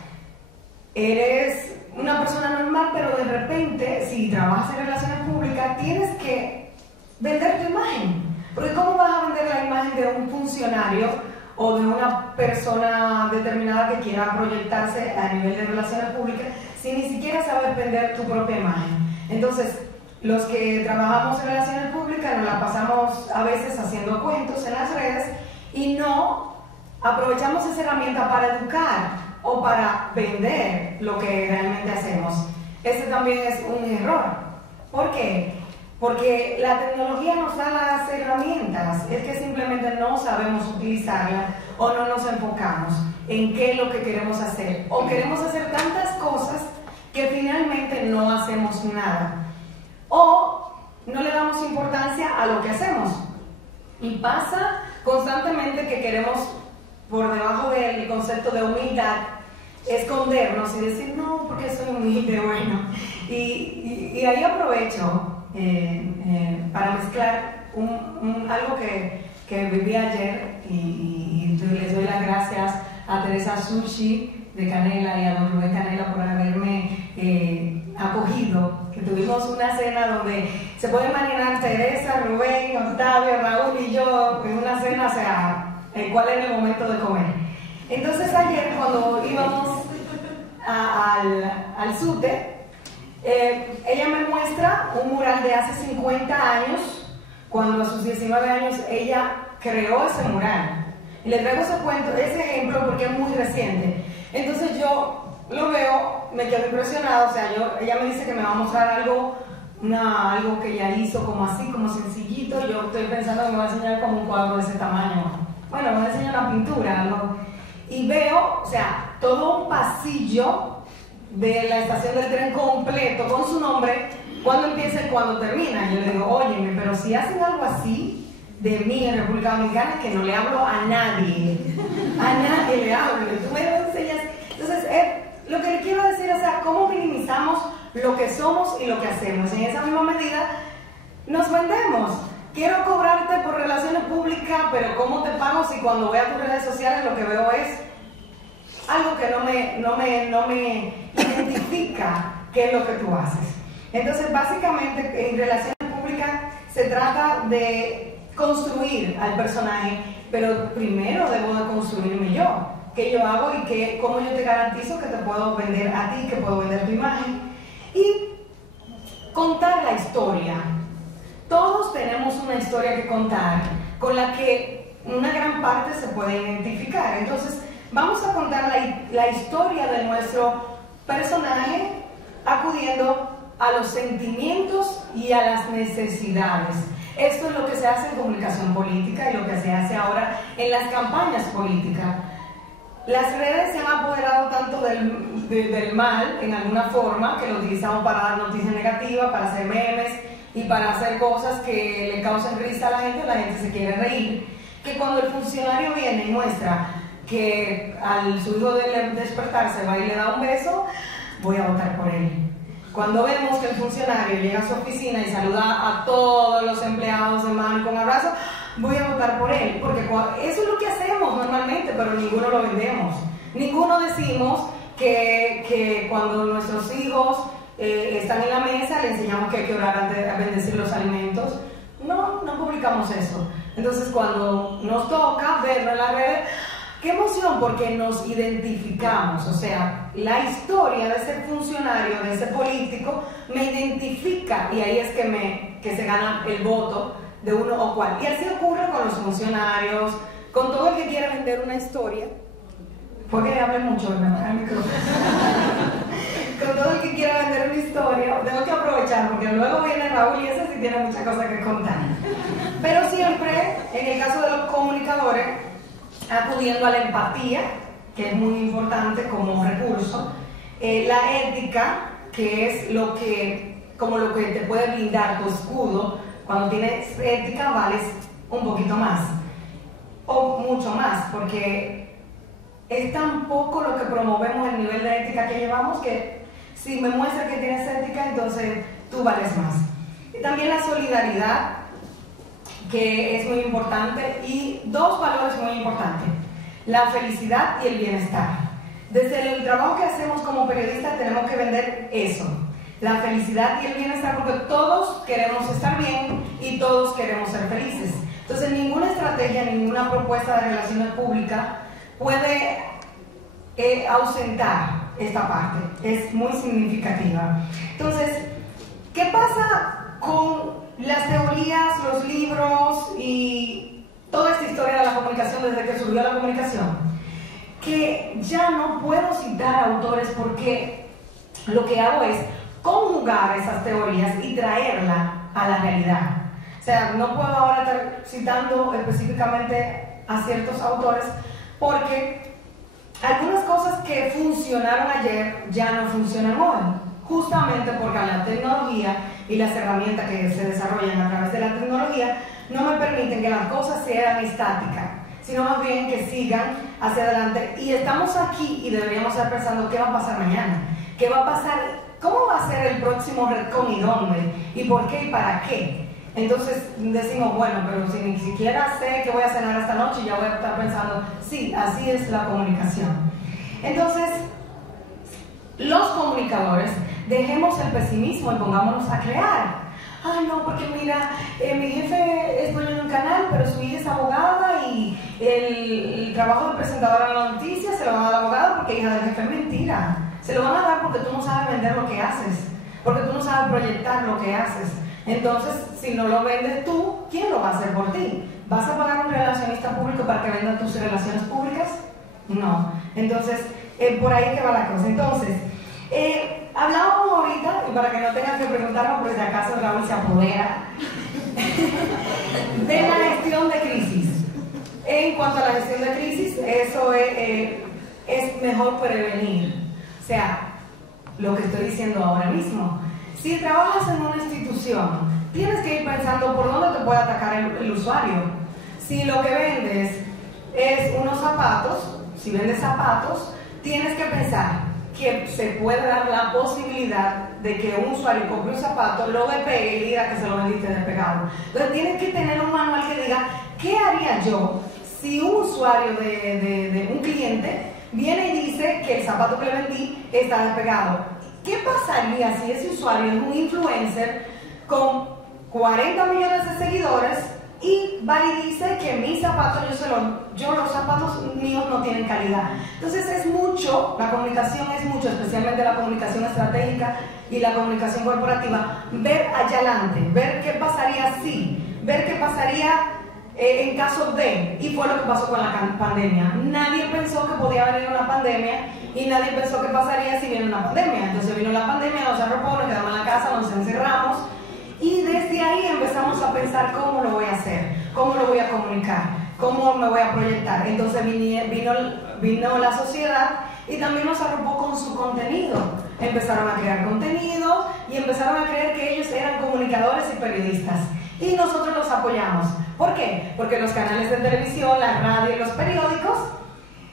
eres una persona normal, pero de repente, si trabajas en relaciones públicas, tienes que vender tu imagen. Porque ¿cómo vas a vender la imagen de un funcionario o de una persona determinada que quiera proyectarse a nivel de relaciones públicas si ni siquiera sabes vender tu propia imagen? Entonces, los que trabajamos en relaciones públicas nos la pasamos a veces haciendo cuentos en las redes y no aprovechamos esa herramienta para educar o para vender lo que realmente hacemos. Ese también es un error. ¿Por qué? Porque la tecnología nos da las herramientas, es que simplemente no sabemos utilizarla o no nos enfocamos en qué es lo que queremos hacer, o queremos hacer tantas cosas que finalmente no hacemos nada, o no le damos importancia a lo que hacemos. Y pasa constantemente que queremos, por debajo del concepto de humildad, escondernos y decir, no, porque soy humilde, bueno. Y ahí aprovecho para mezclar algo que viví ayer, y les doy las gracias a Teresa Sushi de Canela y a don Rubén Canela por haberme acogido que tuvimos una cena donde se puede imaginar Teresa, Rubén, Octavio, Raúl y yo en una cena, o sea, cuál era el momento de comer. Entonces ayer cuando íbamos al SUTE, ella me muestra un mural de hace 50 años, cuando a sus 19 años ella creó ese mural. Y le traigo ese ejemplo porque es muy reciente. Entonces yo lo veo, me quedo impresionada, o sea, ella me dice que me va a mostrar algo que ella hizo como así, como sencillito. Yo estoy pensando que me va a enseñar como un cuadro de ese tamaño. Bueno, me va a enseñar una pintura, algo. Y veo, o sea, todo un pasillo de la estación del tren completo con su nombre, cuando empieza y cuando termina. Yo le digo, óyeme, pero si hacen algo así de mí en República Dominicana, que no le hablo a nadie le hablo, y tú me lo enseñas. Entonces, lo que le quiero decir es, o sea, cómo minimizamos lo que somos y lo que hacemos. En esa misma medida, nos vendemos. Quiero cobrarte por relaciones públicas, pero ¿cómo te pago si cuando veo tus redes sociales lo que veo es algo que no me identifica qué es lo que tú haces? Entonces, básicamente, en relaciones públicas se trata de construir al personaje, pero primero debo de construirme yo. ¿Qué yo hago y cómo yo te garantizo que te puedo vender a ti, que puedo vender tu imagen? Y contar la historia. Todos tenemos una historia que contar, con la que una gran parte se puede identificar. Entonces, vamos a contar la historia de nuestro personaje acudiendo a los sentimientos y a las necesidades. Esto es lo que se hace en comunicación política y lo que se hace ahora en las campañas políticas. Las redes se han apoderado tanto del mal, en alguna forma, que lo utilizamos para dar noticias negativas, para hacer memes y para hacer cosas que le causen risa a la gente se quiere reír, que cuando el funcionario viene y muestra que al su hijo de despertarse va y le da un beso, voy a votar por él. Cuando vemos que el funcionario llega a su oficina y saluda a todos los empleados de mano con abrazo, voy a votar por él, porque eso es lo que hacemos normalmente, pero ninguno lo vendemos. Ninguno decimos que cuando nuestros hijos están en la mesa le enseñamos que hay que orar antes de bendecir los alimentos. No publicamos eso. Entonces cuando nos toca verlo en las redes, ¡qué emoción! Porque nos identificamos, o sea, la historia de ese funcionario, de ese político, me identifica y ahí es que se gana el voto de uno o cual. Y así ocurre con los funcionarios, con todo el que quiera vender una historia. Porque hable mucho, me apaga el micrófono. Con todo el que quiera vender una historia, tengo que aprovechar porque luego viene Raúl y ese sí tiene muchas cosas que contar. Pero siempre, en el caso de los comunicadores, acudiendo a la empatía, que es muy importante como recurso, la ética, que es lo que te puede blindar tu escudo. Cuando tienes ética vales un poquito más o mucho más, porque es tan poco lo que promovemos, el nivel de ética que llevamos, que si me muestra que tienes ética, entonces tú vales más. Y también la solidaridad, que es muy importante, y dos valores muy importantes: la felicidad y el bienestar. Desde el trabajo que hacemos como periodistas tenemos que vender eso, la felicidad y el bienestar, porque todos queremos estar bien y todos queremos ser felices. Entonces ninguna estrategia, ninguna propuesta de relaciones públicas puede ausentar esta parte, es muy significativa. Entonces, ¿qué pasa con las teorías, los libros y toda esta historia de la comunicación desde que surgió la comunicación? Que ya no puedo citar autores porque lo que hago es conjugar esas teorías y traerla a la realidad. O sea, no puedo ahora estar citando específicamente a ciertos autores porque algunas cosas que funcionaron ayer ya no funcionan hoy, justamente porque la tecnología y las herramientas que se desarrollan a través de la tecnología no me permiten que las cosas sean estáticas, sino más bien que sigan hacia adelante. Y estamos aquí y deberíamos estar pensando qué va a pasar mañana, qué va a pasar, cómo va a ser el próximo retcon y dónde, y por qué y para qué. Entonces decimos, bueno, pero si ni siquiera sé qué voy a cenar esta noche, ya voy a estar pensando, sí, así es la comunicación. Entonces, los comunicadores dejemos el pesimismo y pongámonos a crear. Ay, no, porque mira, mi jefe es dueño de un canal, pero su hija es abogada y el trabajo de presentadora de la noticia se lo van a dar a la abogada porque hija del jefe. Es mentira. Se lo van a dar porque tú no sabes vender lo que haces, porque tú no sabes proyectar lo que haces. Entonces, si no lo vendes tú, ¿quién lo va a hacer por ti? ¿Vas a pagar a un relacionista público para que venda tus relaciones públicas? No. Entonces, por ahí que va la cosa. Entonces, hablábamos ahorita, y para que no tengan que preguntarme, porque si acaso Raúl se apodera, de la gestión de crisis. En cuanto a la gestión de crisis, eso es mejor prevenir. O sea, lo que estoy diciendo ahora mismo. Si trabajas en una institución, tienes que ir pensando por dónde te puede atacar el usuario. Si lo que vendes es unos zapatos, si vendes zapatos, tienes que pensar que se puede dar la posibilidad de que un usuario compre un zapato, lo despegue y diga que se lo vendiste despegado. Entonces tienes que tener un manual que diga, ¿qué haría yo si un usuario de un cliente viene y dice que el zapato que le vendí está despegado? ¿Qué pasaría si ese usuario es un influencer con 40 millones de seguidores y va y dice que mis zapatos, los zapatos míos no tienen calidad? Entonces es mucho, la comunicación es mucho, especialmente la comunicación estratégica y la comunicación corporativa, ver allá adelante, ver qué pasaría si, ver qué pasaría en caso de, y fue lo que pasó con la pandemia. Nadie pensó que podía venir una pandemia y nadie pensó que pasaría si viene una pandemia. Entonces vino la pandemia, nos arropó, nos quedamos en la casa, nos encerramos y desde ahí empezamos a pensar cómo lo voy a hacer, cómo lo voy a comunicar, cómo me voy a proyectar. Entonces vino la sociedad y también nos arropó con su contenido. Empezaron a crear contenido y empezaron a creer que ellos eran comunicadores y periodistas. Y nosotros los apoyamos. ¿Por qué? Porque los canales de televisión, la radio y los periódicos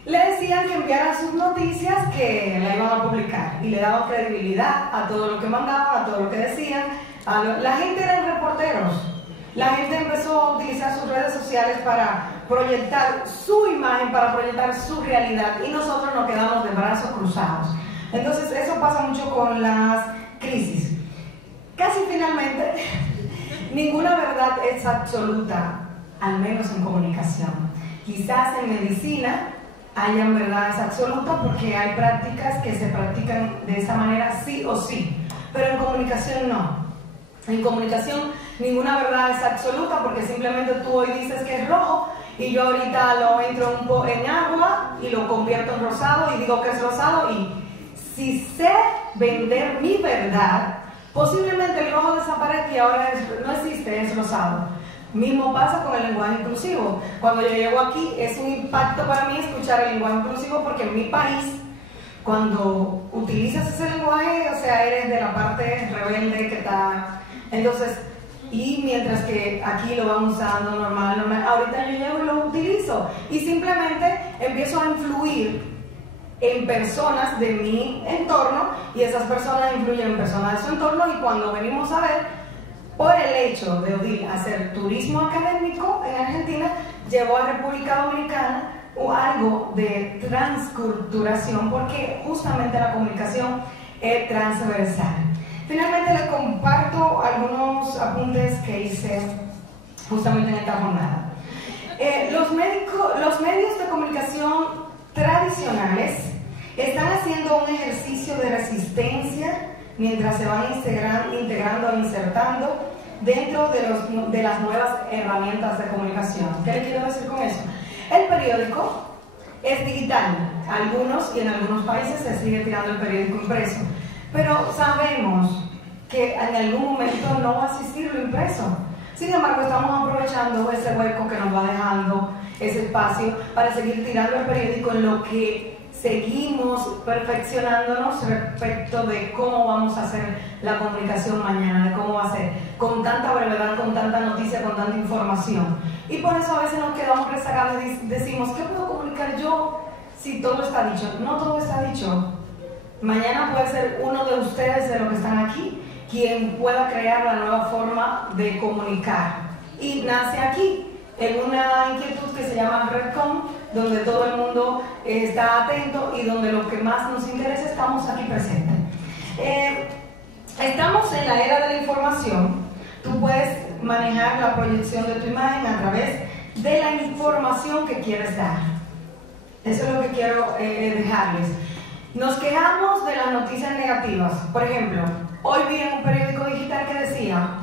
le decían que enviaran sus noticias, que la iban a publicar, y le daban credibilidad a todo lo que mandaban, a todo lo que decían. La gente eran reporteros. La gente empezó a utilizar sus redes sociales para proyectar su imagen, para proyectar su realidad, y nosotros nos quedamos de brazos cruzados. Entonces eso pasa mucho con las crisis. Casi finalmente, ninguna verdad es absoluta, al menos en comunicación. Quizás en medicina hayan verdades absolutas porque hay prácticas que se practican de esa manera sí o sí, pero en comunicación no. En comunicación ninguna verdad es absoluta porque simplemente tú hoy dices que es rojo y yo ahorita lo entro en agua y lo convierto en rosado y digo que es rosado, y si sé vender mi verdad, posiblemente el rojo desaparezca y ahora no existe, es rosado. Mismo pasa con el lenguaje inclusivo. Cuando yo llego aquí es un impacto para mí escuchar el lenguaje inclusivo porque en mi país, cuando utilizas ese lenguaje, o sea, eres de la parte rebelde que está... Entonces, y mientras que aquí lo van usando normal, ahorita yo llego y lo utilizo y simplemente empiezo a influir en personas de mi entorno y esas personas influyen en personas de su entorno, y cuando venimos a ver, por el hecho de Odile hacer turismo académico en Argentina, llevó a República Dominicana algo de transculturación porque justamente la comunicación es transversal. Finalmente les comparto algunos apuntes que hice justamente en esta jornada. Los medios de comunicación tradicionales están haciendo un ejercicio de resistencia mientras se van integrando e insertando dentro de las nuevas herramientas de comunicación. ¿Qué le quiero decir con eso? El periódico es digital, y en algunos países se sigue tirando el periódico impreso, pero sabemos que en algún momento no va a existir lo impreso. Sin embargo, estamos aprovechando ese hueco que nos va dejando ese espacio para seguir tirando el periódico, en lo que seguimos perfeccionándonos respecto de cómo vamos a hacer la comunicación mañana, de cómo va a ser, con tanta brevedad, con tanta noticia, con tanta información. Y por eso a veces nos quedamos rezagados y decimos, ¿qué puedo comunicar yo si todo está dicho? No todo está dicho. Mañana puede ser uno de ustedes, de los que están aquí, quien pueda crear la nueva forma de comunicar. Y nace aquí, en una inquietud que se llama Redcom, donde todo el mundo está atento y donde lo que más nos interesa estamos aquí presentes. estamos en la era de la información. Tú puedes manejar la proyección de tu imagen a través de la información que quieres dar. Eso es lo que quiero dejarles. Nos quejamos de las noticias negativas. Por ejemplo, hoy vi en un periódico digital que decía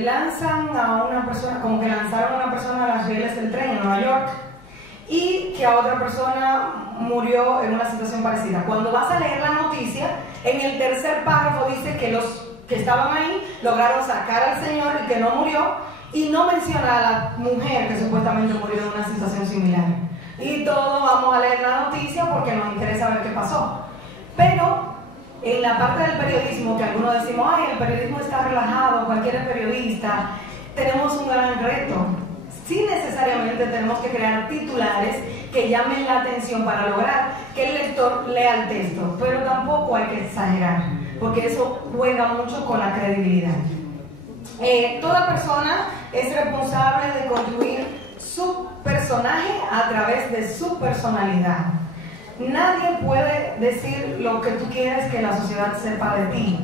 lanzan a una persona, como que lanzaron a una persona a las rieles del tren en Nueva York y que a otra persona murió en una situación parecida. Cuando vas a leer la noticia, en el tercer párrafo dice que los que estaban ahí lograron sacar al señor y que no murió, y no menciona a la mujer que supuestamente murió en una situación similar. Y todos vamos a leer la noticia porque nos interesa ver qué pasó. Pero en la parte del periodismo, que algunos decimos, ay, el periodismo está relajado, cualquier periodista, tenemos un gran reto. Sí, necesariamente tenemos que crear titulares que llamen la atención para lograr que el lector lea el texto, pero tampoco hay que exagerar, porque eso juega mucho con la credibilidad. Toda persona es responsable de construir su personaje a través de su personalidad. Nadie puede decir lo que tú quieres que la sociedad sepa de ti.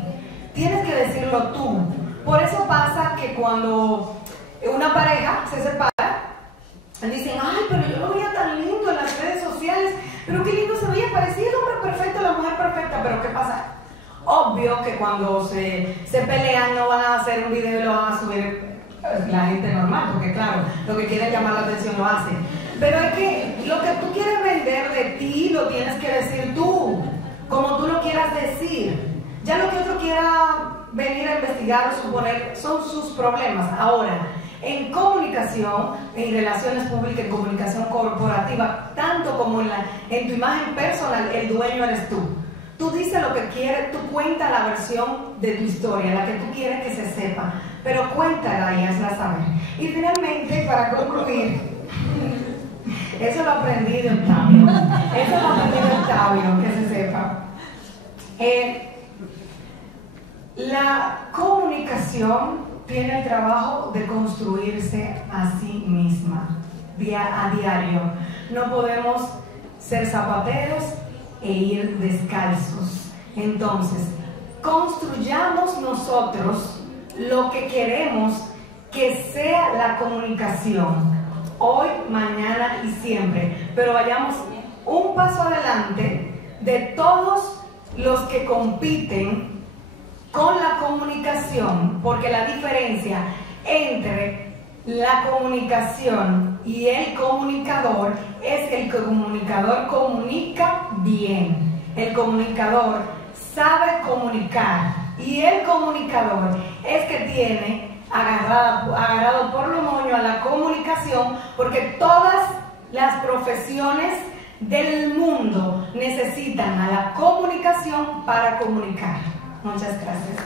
Tienes que decirlo tú. Por eso pasa que cuando una pareja se separa, dicen, ay, pero yo lo veía tan lindo en las redes sociales, pero qué lindo se veía, parecía el hombre perfecto, la mujer perfecta. Pero ¿qué pasa? Obvio que cuando se pelean no van a hacer un video y lo van a subir la gente normal, porque claro, lo que quieren llamar la atención lo hacen. Pero es que lo que tú quieres vender de ti lo tienes que decir tú, como tú lo quieras decir. Ya lo que otro quiera venir a investigar o suponer son sus problemas. Ahora, en comunicación, en relaciones públicas, en comunicación corporativa, tanto como en tu imagen personal, el dueño eres tú. Tú dices lo que quieres, tú cuentas la versión de tu historia, la que tú quieres que se sepa, pero cuéntala y hazla saber. Y finalmente, para concluir, eso lo aprendí de Octavio, que se sepa. La comunicación tiene el trabajo de construirse a sí misma, día a diario. No podemos ser zapateros e ir descalzos. Entonces, construyamos nosotros lo que queremos que sea la comunicación, hoy, mañana y siempre, pero vayamos un paso adelante de todos los que compiten con la comunicación, porque la diferencia entre la comunicación y el comunicador es que el comunicador comunica bien, el comunicador sabe comunicar, y el comunicador es que tiene agarrado por los moños a la comunicación, porque todas las profesiones del mundo necesitan a la comunicación para comunicar. Muchas gracias.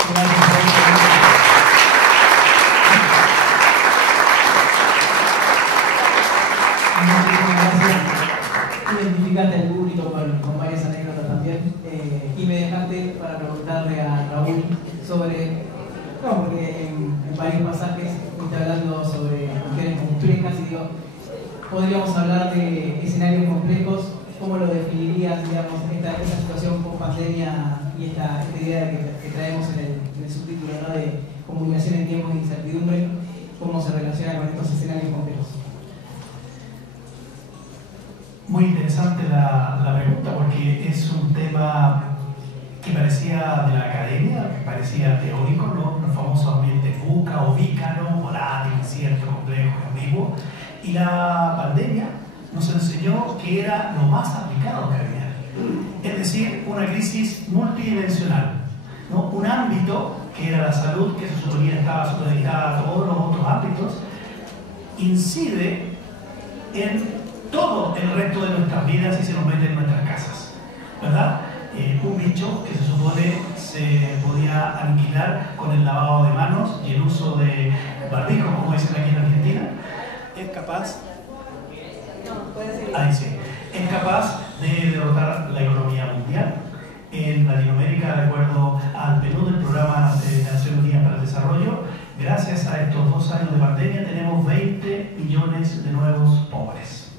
Identificaste al público con varias anécdotas también, y me dejaste para preguntarle a Raúl sobre, porque en varios pasajes está hablando sobre cuestiones complejas, y digo, podríamos hablar de escenarios complejos. ¿Cómo lo definirías, digamos, esta situación con pandemia y esta idea que traemos en el subtítulo, ¿no?, de comunicación en tiempos de incertidumbre? ¿Cómo se relaciona con estos escenarios complejos? Muy interesante la pregunta, porque es un tema que parecía de la academia, que parecía teórico, ¿no? Los famosos ambientes VUCA o VICA, ¿no? Volátil, incierto, complejo, ambiguo. Y la pandemia nos enseñó que era lo más aplicado que había. Es decir, una crisis multidimensional, ¿no? Un ámbito que era la salud, que se suponía estaba supeditada a todos los otros ámbitos, incide en todo el resto de nuestras vidas y se nos mete en nuestras casas, ¿verdad? Un bicho que se supone se podía aniquilar con el lavado de manos y el uso de barbijos, como dicen aquí en Argentina, es capaz, es capaz de derrotar la economía mundial. En Latinoamérica, de acuerdo al PNUD, del Programa de Naciones Unidas para el Desarrollo, gracias a estos 2 años de pandemia tenemos 20 millones de nuevos pobres,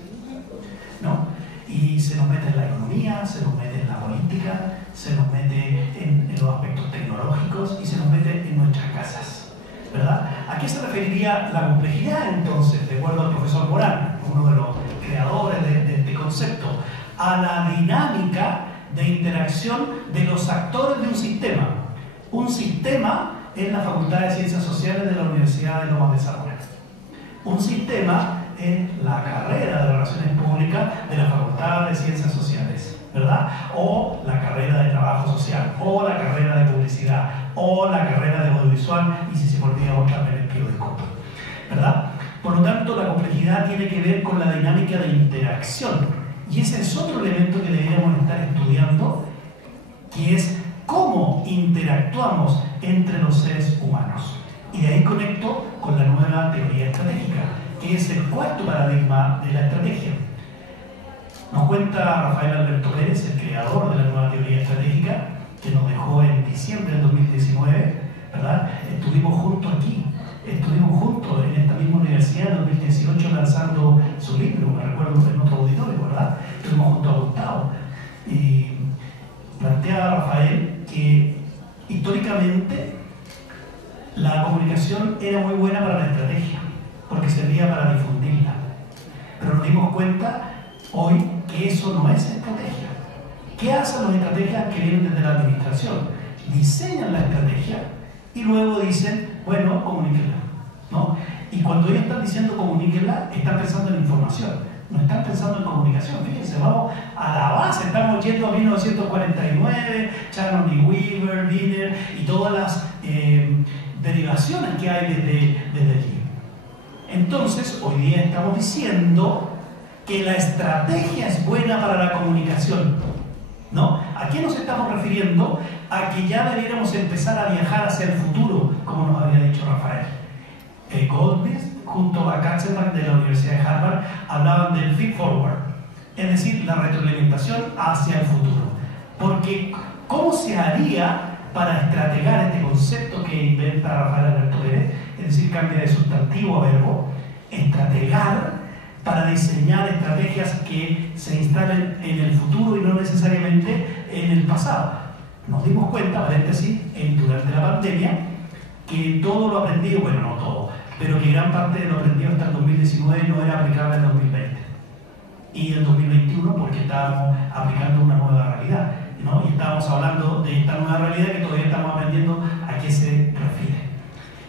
¿no? Y y se nos mete en la economía, se nos mete en la política, se nos mete en los aspectos tecnológicos y se nos mete en nuestras casas, ¿verdad? ¿A qué se referiría la complejidad entonces, de acuerdo al profesor Morán, uno de los creadores de este concepto? A la dinámica de interacción de los actores de un sistema. Un sistema es la Facultad de Ciencias Sociales de la Universidad de Lomas de Zamora. Un sistema es la carrera de Relaciones Públicas de la Facultad de Ciencias Sociales, ¿verdad? O la carrera de Trabajo Social, o la carrera de Publicidad, o la carrera de Audiovisual, y si se me olvida otra, me les pido disculpas, ¿verdad? Por lo tanto, la complejidad tiene que ver con la dinámica de interacción, y ese es otro elemento que deberíamos estar estudiando, que es cómo interactuamos entre los seres humanos. Y de ahí conecto con la nueva teoría estratégica, que es el cuarto paradigma de la estrategia. Nos cuenta Rafael Alberto Pérez, el creador de la nueva teoría estratégica, que nos dejó en diciembre del 2019, ¿verdad? Estuvimos juntos aquí, estuvimos juntos en esta misma universidad en 2018 lanzando su libro, me recuerdo en otro auditorio, ¿verdad? Estuvimos junto a Gustavo. Y plantea Rafael que históricamente la comunicación era muy buena para la estrategia, porque servía para difundirla. Pero nos dimos cuenta hoy que eso no es estrategia. ¿Qué hacen las estrategias que vienen desde la administración? Diseñan la estrategia y luego dicen, bueno, comuníquenla, ¿no? Y cuando ellos están diciendo comuníquenla, están pensando en información, no están pensando en comunicación. Fíjense, vamos a la base, estamos yendo a 1949, Charnock y Weaver, Wiener y todas las derivaciones que hay desde allí. Entonces, hoy día estamos diciendo que la estrategia es buena para la comunicación, ¿no? ¿A qué nos estamos refiriendo? A que ya debiéramos empezar a viajar hacia el futuro, como nos había dicho Rafael. Goldberg, junto a Katzenbach de la Universidad de Harvard, hablaban del feed forward, es decir, la retroalimentación hacia el futuro. Porque, ¿cómo se haría para estrategar este concepto que inventa Rafael Alberto Pérez? Es decir, cambia de sustantivo a verbo, estrategar, para diseñar estrategias que se instalen en el futuro y no necesariamente en el pasado. Nos dimos cuenta, paréntesis, durante la pandemia, que todo lo aprendido, bueno, no todo, pero que gran parte de lo aprendido hasta el 2019 no era aplicable en 2020. Y en 2021 porque estábamos aplicando una nueva realidad, ¿no? Y estábamos hablando de esta nueva realidad que todavía estamos aprendiendo a qué se refiere.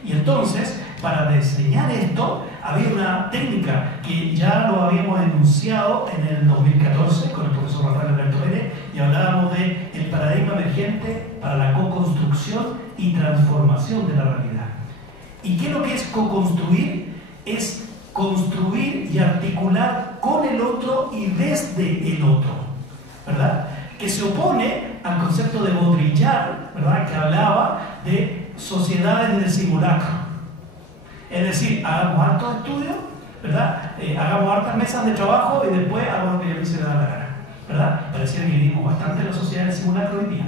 Y entonces, para diseñar esto, había una técnica que ya lo habíamos enunciado en el 2014 con el profesor Rafael Alberto Pérez, y hablábamos de el paradigma emergente para la co-construcción y transformación de la realidad. ¿Y qué es lo que es co-construir? Es construir y articular con el otro y desde el otro, ¿verdad? Que se opone al concepto de Baudrillard, ¿verdad? Que hablaba de sociedades del simulacro. Es decir, hagamos hartos estudios, ¿verdad? Hagamos hartas mesas de trabajo y después hagamos lo que a mí se me da la gana, ¿verdad? Parecía que vivimos bastante en la sociedad del simulacro hoy día.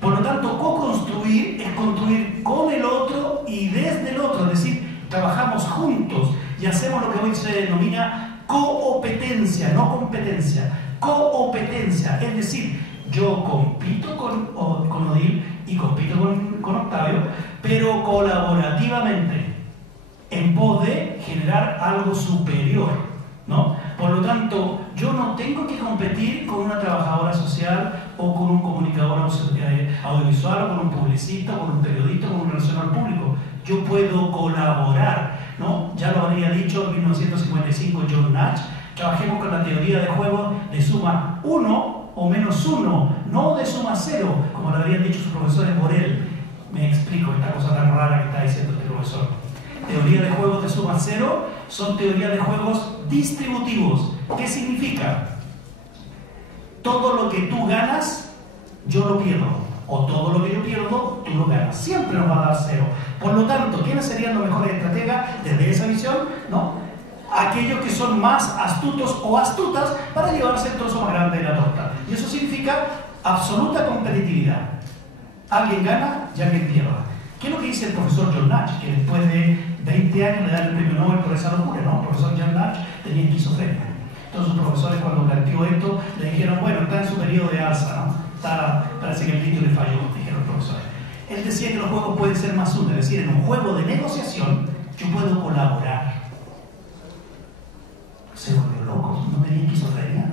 Por lo tanto, co-construir es construir con el otro y desde el otro, es decir, trabajamos juntos y hacemos lo que hoy se denomina coopetencia, no competencia, coopetencia, es decir, yo compito con Odil y compito con Octavio, pero colaborativamente, en pos de generar algo superior, ¿no? Por lo tanto, yo no tengo que competir con una trabajadora social o con un comunicador audiovisual, o con un publicista, o con un periodista, o con un relacionador público. Yo puedo colaborar, ¿no? Ya lo habría dicho en 1955 John Nash, trabajemos con la teoría de juegos de suma 1 o menos 1, no de suma 0, como lo habrían dicho sus profesores Borel. Me explico esta cosa tan rara que está diciendo este profesor. Teoría de juegos de suma 0 son teorías de juegos distributivos. ¿Qué significa? Todo lo que tú ganas, yo lo pierdo. O todo lo que yo pierdo, tú lo ganas. Siempre nos va a dar 0. Por lo tanto, ¿quiénes serían los mejores estrategas desde esa visión? ¿No? Aquellos que son más astutos o astutas para llevarse el trozo más grande de la torta. Y eso significa absoluta competitividad. Alguien gana y alguien pierda. ¿Qué es lo que dice el profesor John Nash? Que después de 20 años le dan el premio Nobel por esa locura, ¿no? El profesor John Nash tenía esquizofrenia. Entonces sus profesores cuando planteó esto le dijeron, bueno, está en su periodo de alza, ¿no? Parece que el niño le falló, dijeron los profesores. Él decía que los juegos pueden ser más útiles, es decir, en un juego de negociación yo puedo colaborar. Se volvió loco, no tenía esquizofrenia.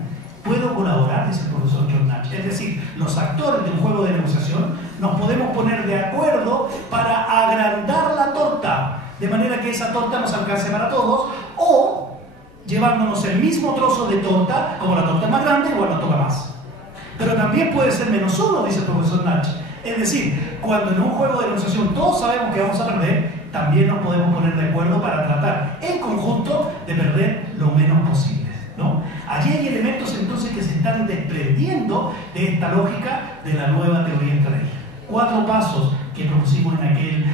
Puedo colaborar, dice el profesor John Nash. Es decir, los actores de un juego de negociación nos podemos poner de acuerdo para agrandar la torta, de manera que esa torta nos alcance para todos, o llevándonos el mismo trozo de torta, como la torta es más grande, igual nos toca más. Pero también puede ser menos uno, dice el profesor Nash. Es decir, cuando en un juego de negociación todos sabemos que vamos a perder, también nos podemos poner de acuerdo para tratar en conjunto de perder lo menos posible, ¿no? Allí hay elementos entonces que se están desprendiendo de esta lógica de la nueva teoría estratégica. 4 pasos que propusimos en aquel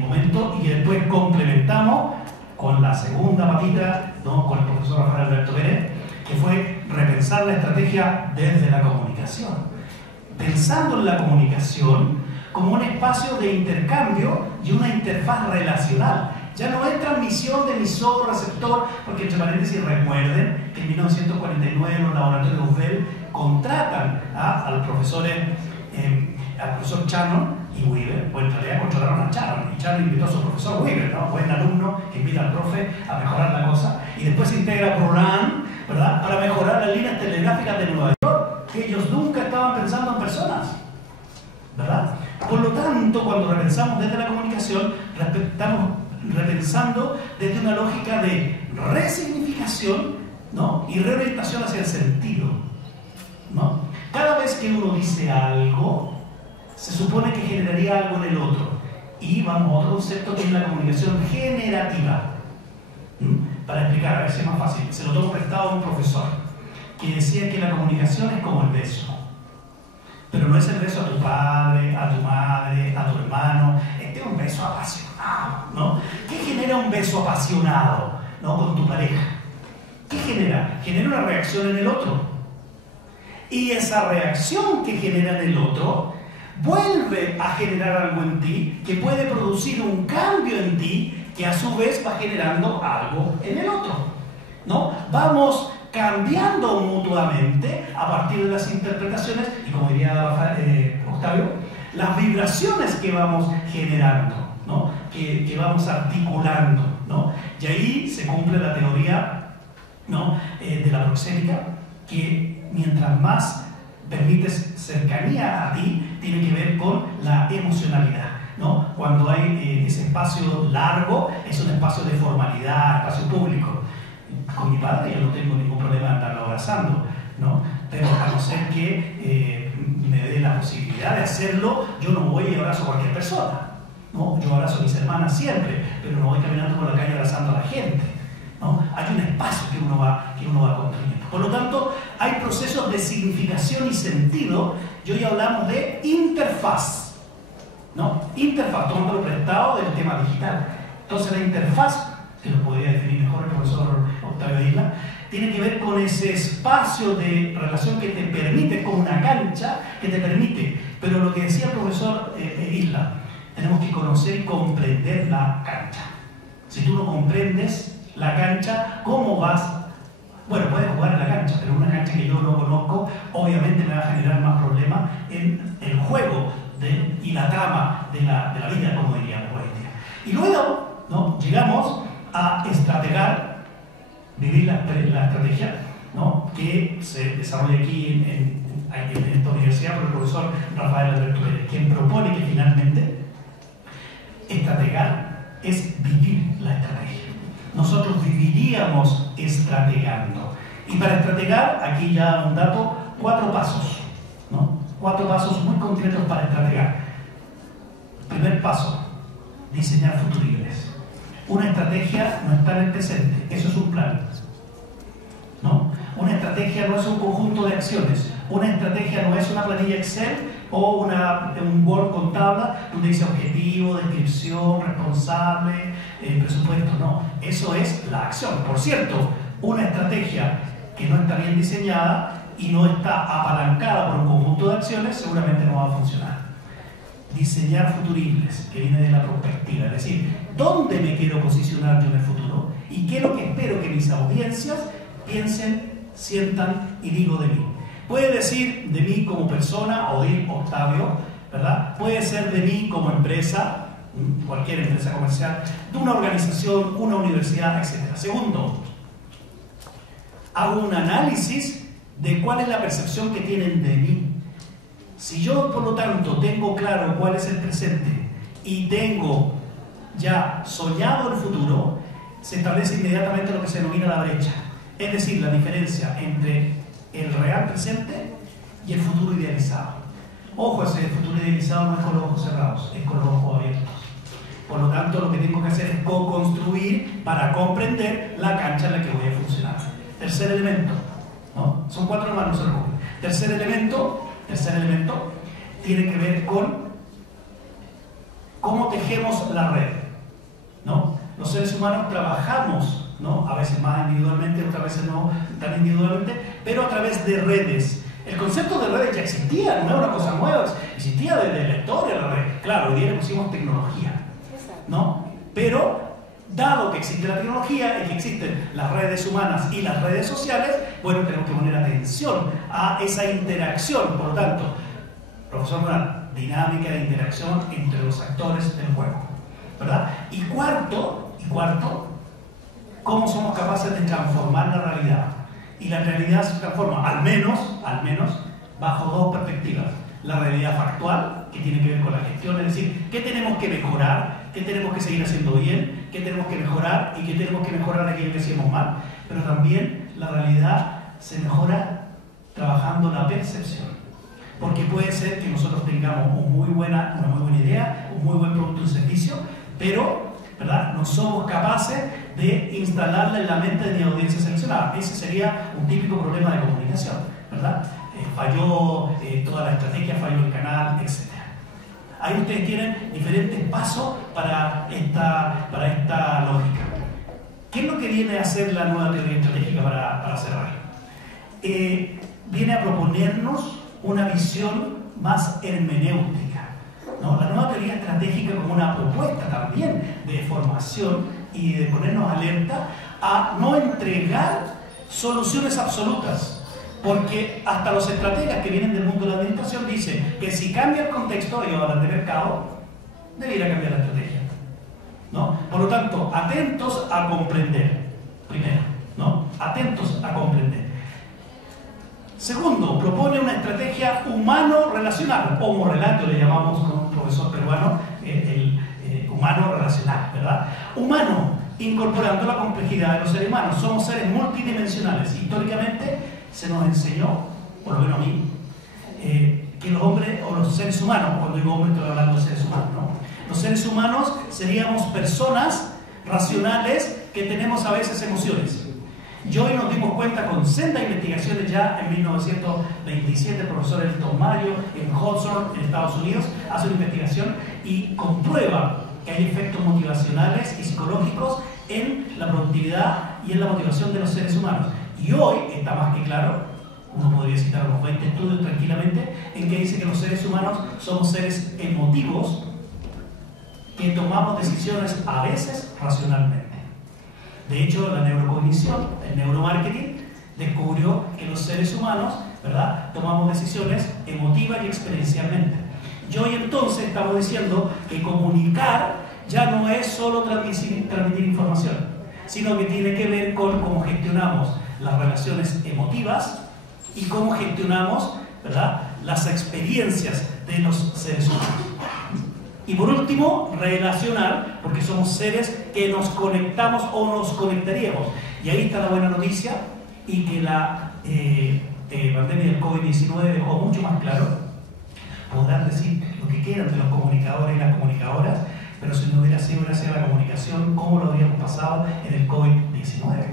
momento y que después complementamos con la segunda patita, ¿no? Con el profesor Rafael Alberto Pérez, que fue repensar la estrategia desde la comunicación. Pensando en la comunicación como un espacio de intercambio y una interfaz relacional. Ya no es transmisión de emisor-receptor, porque entre paréntesis recuerden que en 1949 los laboratorios Bell contratan al profesor Shannon y Weaver, pues en realidad contrataron a Shannon, y Shannon invitó a su profesor Weaver, ¿no? Buen alumno que invita al profe a mejorar la cosa, y después se integra Proran, ¿verdad? Para mejorar las líneas telegráficas de Nueva York, que ellos nunca estaban pensando en personas, ¿verdad? Por lo tanto, cuando repensamos desde la comunicación, estamos repensando desde una lógica de resignificación, ¿no? Y reorientación hacia el sentido, ¿no? Cada vez que uno dice algo, se supone que generaría algo en el otro. Y vamos a otro concepto que es la comunicación generativa. Para explicar, a ver si es más fácil, se lo tomo prestado a un profesor que decía que la comunicación es como el beso. Pero no es el beso a tu padre, a tu madre, a tu hermano. Este es un beso apasionado, ¿no? ¿Qué genera un beso apasionado, ¿no? Con tu pareja? ¿Qué genera? Genera una reacción en el otro. Y esa reacción que genera en el otro vuelve a generar algo en ti que puede producir un cambio en ti que a su vez va generando algo en el otro, ¿no? Vamos cambiando mutuamente a partir de las interpretaciones y, como diría Octavio, las vibraciones que vamos generando, ¿no? que vamos articulando, ¿no? Y ahí se cumple la teoría, ¿no? De la proxémica, que mientras más permites cercanía a ti, tiene que ver con la emocionalidad, ¿no? Cuando hay ese espacio largo, es un espacio de formalidad, espacio público. Con mi padre yo no tengo ningún problema de andarlo abrazando, ¿no? Pero a no ser que me dé la posibilidad de hacerlo, yo no voy y abrazo a cualquier persona, ¿no? Yo abrazo a mis hermanas siempre, pero no voy caminando por la calle abrazando a la gente, ¿no? Hay un espacio que uno va construyendo. Por lo tanto, hay procesos de significación y sentido, y hoy hablamos de interfaz, ¿no? Interfaz, tomando lo prestado del tema digital. Entonces la interfaz, que lo podría definir mejor el profesor Octavio Isla, tiene que ver con ese espacio de relación que te permite, con una cancha que te permite. Pero lo que decía el profesor Isla, tenemos que conocer y comprender la cancha. Si tú no comprendes la cancha, ¿cómo vas? Bueno, puedes jugar en la cancha, pero una cancha que yo no conozco, obviamente me va a generar más problemas en el juego y la trama de la vida, como diríamos hoy en día. Y luego, ¿no? Llegamos a estrategar, vivir la estrategia, ¿no? Que se desarrolla aquí en esta universidad por el profesor Rafael Alberto Pérez, quien propone que finalmente estrategar es vivir la estrategia. Nosotros viviríamos estrategando. Y para estrategar, aquí ya un dato, 4 pasos, ¿no? 4 pasos muy concretos para estrategar. Primer paso, diseñar futuribles. Una estrategia no está en el presente, eso es un plan, ¿no? Una estrategia no es un conjunto de acciones, una estrategia no es una planilla Excel o un Word con tabla donde dice objetivo, descripción, responsable, presupuesto, no, eso es la acción. Por cierto, una estrategia que no está bien diseñada y no está apalancada por un conjunto de acciones seguramente no va a funcionar. Diseñar futuribles, que viene de la perspectiva, es decir, ¿dónde me quiero posicionar yo en el futuro? ¿Y qué es lo que espero que mis audiencias piensen sientan y digo de mí. Puede decir de mí como persona, Odil Octavio, ¿verdad? Puede ser de mí como empresa, cualquier empresa comercial, de una organización, una universidad, etc. Segundo, hago un análisis de cuál es la percepción que tienen de mí. Si yo, por lo tanto, tengo claro cuál es el presente y tengo ya soñado el futuro, se establece inmediatamente lo que se denomina la brecha, es decir, la diferencia entre el real presente y el futuro idealizado. Ojo, ese futuro idealizado no es con los ojos cerrados, es con los ojos abiertos. Por lo tanto, lo que tengo que hacer es co-construir para comprender la cancha en la que voy a funcionar. Tercer elemento, ¿no? Son 4 hermanos el joven. Tercer elemento tiene que ver con cómo tejemos la red, ¿no? Los seres humanos trabajamos, ¿no? A veces más individualmente, otras veces no tan individualmente, pero a través de redes. El concepto de redes ya existía, no es una cosa nueva, existía desde la historia de la red. Claro, hoy día le pusimos tecnología, ¿no? Pero dado que existe la tecnología y que existen las redes humanas y las redes sociales, bueno, tenemos que poner atención a esa interacción. Por lo tanto, profesor Morán, dinámica de interacción entre los actores del juego, ¿verdad? Y cuarto, cómo somos capaces de transformar la realidad. Y la realidad se transforma, al menos, bajo 2 perspectivas. La realidad factual, que tiene que ver con la gestión, es decir, qué tenemos que mejorar, qué tenemos que seguir haciendo bien, qué tenemos que mejorar y qué tenemos que mejorar aquello que hacemos mal. Pero también la realidad se mejora trabajando la percepción. Porque puede ser que nosotros tengamos una muy buena idea, un muy buen producto o servicio, pero, ¿verdad?, no somos capaces de instalarla en la mente de mi audiencia seleccionada. Ese sería un típico problema de comunicación, ¿verdad? Falló toda la estrategia, falló el canal, etc. Ahí ustedes tienen diferentes pasos para esta lógica. ¿Qué es lo que viene a hacer la nueva teoría estratégica para cerrar? Viene a proponernos una visión más hermenéutica, ¿no? La nueva teoría estratégica como una propuesta también de formación y de ponernos alerta a no entregar soluciones absolutas, porque hasta los estrategas que vienen del mundo de la administración dicen que si cambia el contexto, ellos hablan de mercado, debería cambiar la estrategia, ¿no? Por lo tanto, atentos a comprender, primero, ¿no? Atentos a comprender. Segundo, propone una estrategia humano-relacional, homo-relato le llamamos con un profesor peruano, el humano-relacional, ¿verdad? Humano, incorporando la complejidad de los seres humanos. Somos seres multidimensionales. Históricamente se nos enseñó, por lo menos a mí, que los hombres o los seres humanos, cuando digo hombres estoy hablando de seres humanos, ¿no? Los seres humanos seríamos personas racionales que tenemos a veces emociones. Y hoy nos dimos cuenta con sendas investigaciones ya en 1927, el profesor Elton Mayo en Hawthorne, en Estados Unidos, hace una investigación y comprueba que hay efectos motivacionales y psicológicos en la productividad y en la motivación de los seres humanos. Y hoy está más que claro, uno podría citar unos 20 estudios tranquilamente, en que dice que los seres humanos somos seres emotivos que tomamos decisiones a veces racionalmente. De hecho, la neurocognición, el neuromarketing, descubrió que los seres humanos, ¿verdad?, tomamos decisiones emotivas y experiencialmente. Y hoy entonces estamos diciendo que comunicar ya no es solo transmitir información, sino que tiene que ver con cómo gestionamos las relaciones emotivas y cómo gestionamos, ¿verdad?, las experiencias de los seres humanos. Y por último, relacional, porque somos seres que nos conectamos o nos conectaríamos. Y ahí está la buena noticia, y que la pandemia del COVID-19 dejó mucho más claro. Podrán decir lo que quieran de los comunicadores y las comunicadoras, pero si no hubiera sido gracias a la comunicación, ¿cómo lo habríamos pasado en el COVID-19?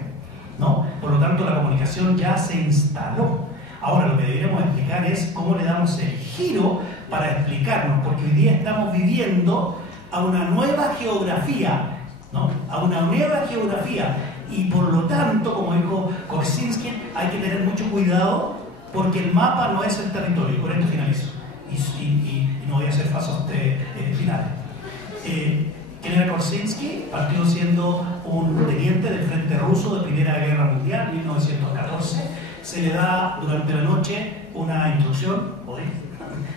¿No? Por lo tanto, la comunicación ya se instaló. Ahora lo que deberíamos explicar es cómo le damos el giro para explicarnos, porque hoy día estamos viviendo a una nueva geografía, ¿no? A una nueva geografía, y por lo tanto, como dijo Korczynski, hay que tener mucho cuidado porque el mapa no es el territorio. Y por esto finalizo, y no voy a hacer pasos finales. ¿Quién era Korczynski? Partió siendo un teniente del frente ruso de Primera Guerra Mundial, 1914. se le da durante la noche una instrucción,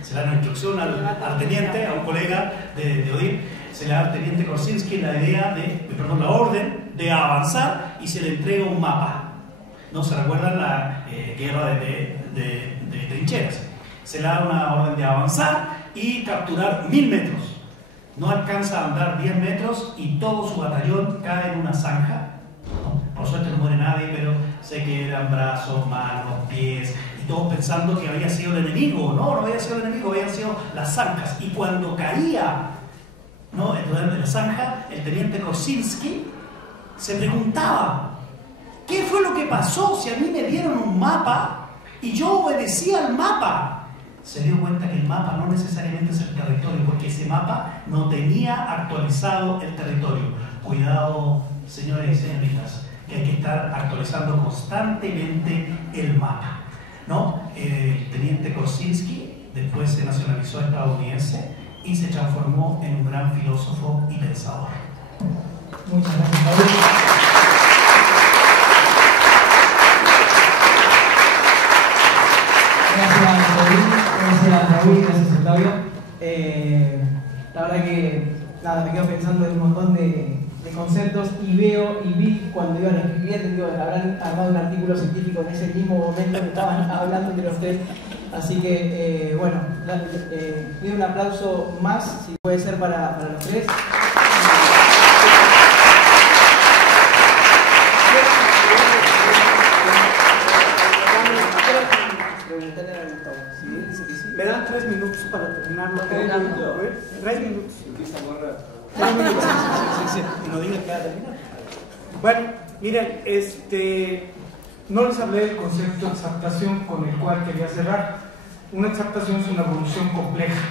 se le da una instrucción al teniente, a un colega de ODIR, se le da al teniente Korsinski la orden de avanzar y se le entrega un mapa. ¿No se recuerdan la guerra de trincheras? Se le da una orden de avanzar y capturar 1000 metros. No alcanza a andar 10 metros y todo su batallón cae en una zanja. Por suerte no muere nadie, pero sé que eran brazos, manos, pies, y todos pensando que había sido el enemigo. No había sido el enemigo, habían sido las zanjas. Y cuando caía, ¿no?, en la zanja, el teniente Korsinski se preguntaba: ¿qué fue lo que pasó si a mí me dieron un mapa y yo obedecía al mapa? Se dio cuenta que el mapa no necesariamente es el territorio, porque ese mapa no tenía actualizado el territorio. Cuidado, señores y señoritas, que hay que estar actualizando constantemente el mapa, ¿no? El teniente Korsinski después se nacionalizó estadounidense y se transformó en un gran filósofo y pensador. Muchas gracias, Raúl. Gracias, Raúl, gracias, Octavio. La verdad que nada, me quedo pensando en un montón de conceptos y vi cuando iban escribiendo, habrán armado un artículo científico en ese mismo momento que estaban hablando entre los tres. Así que, bueno, pido un aplauso más, si puede ser para los tres. Me dan 3 minutos para terminarlo. 3 minutos. 3 minutos. Sí. No digas que va a terminar. Bueno, miren, no les hablé del concepto de exaptación con el cual quería cerrar. Una exaptación es una evolución compleja.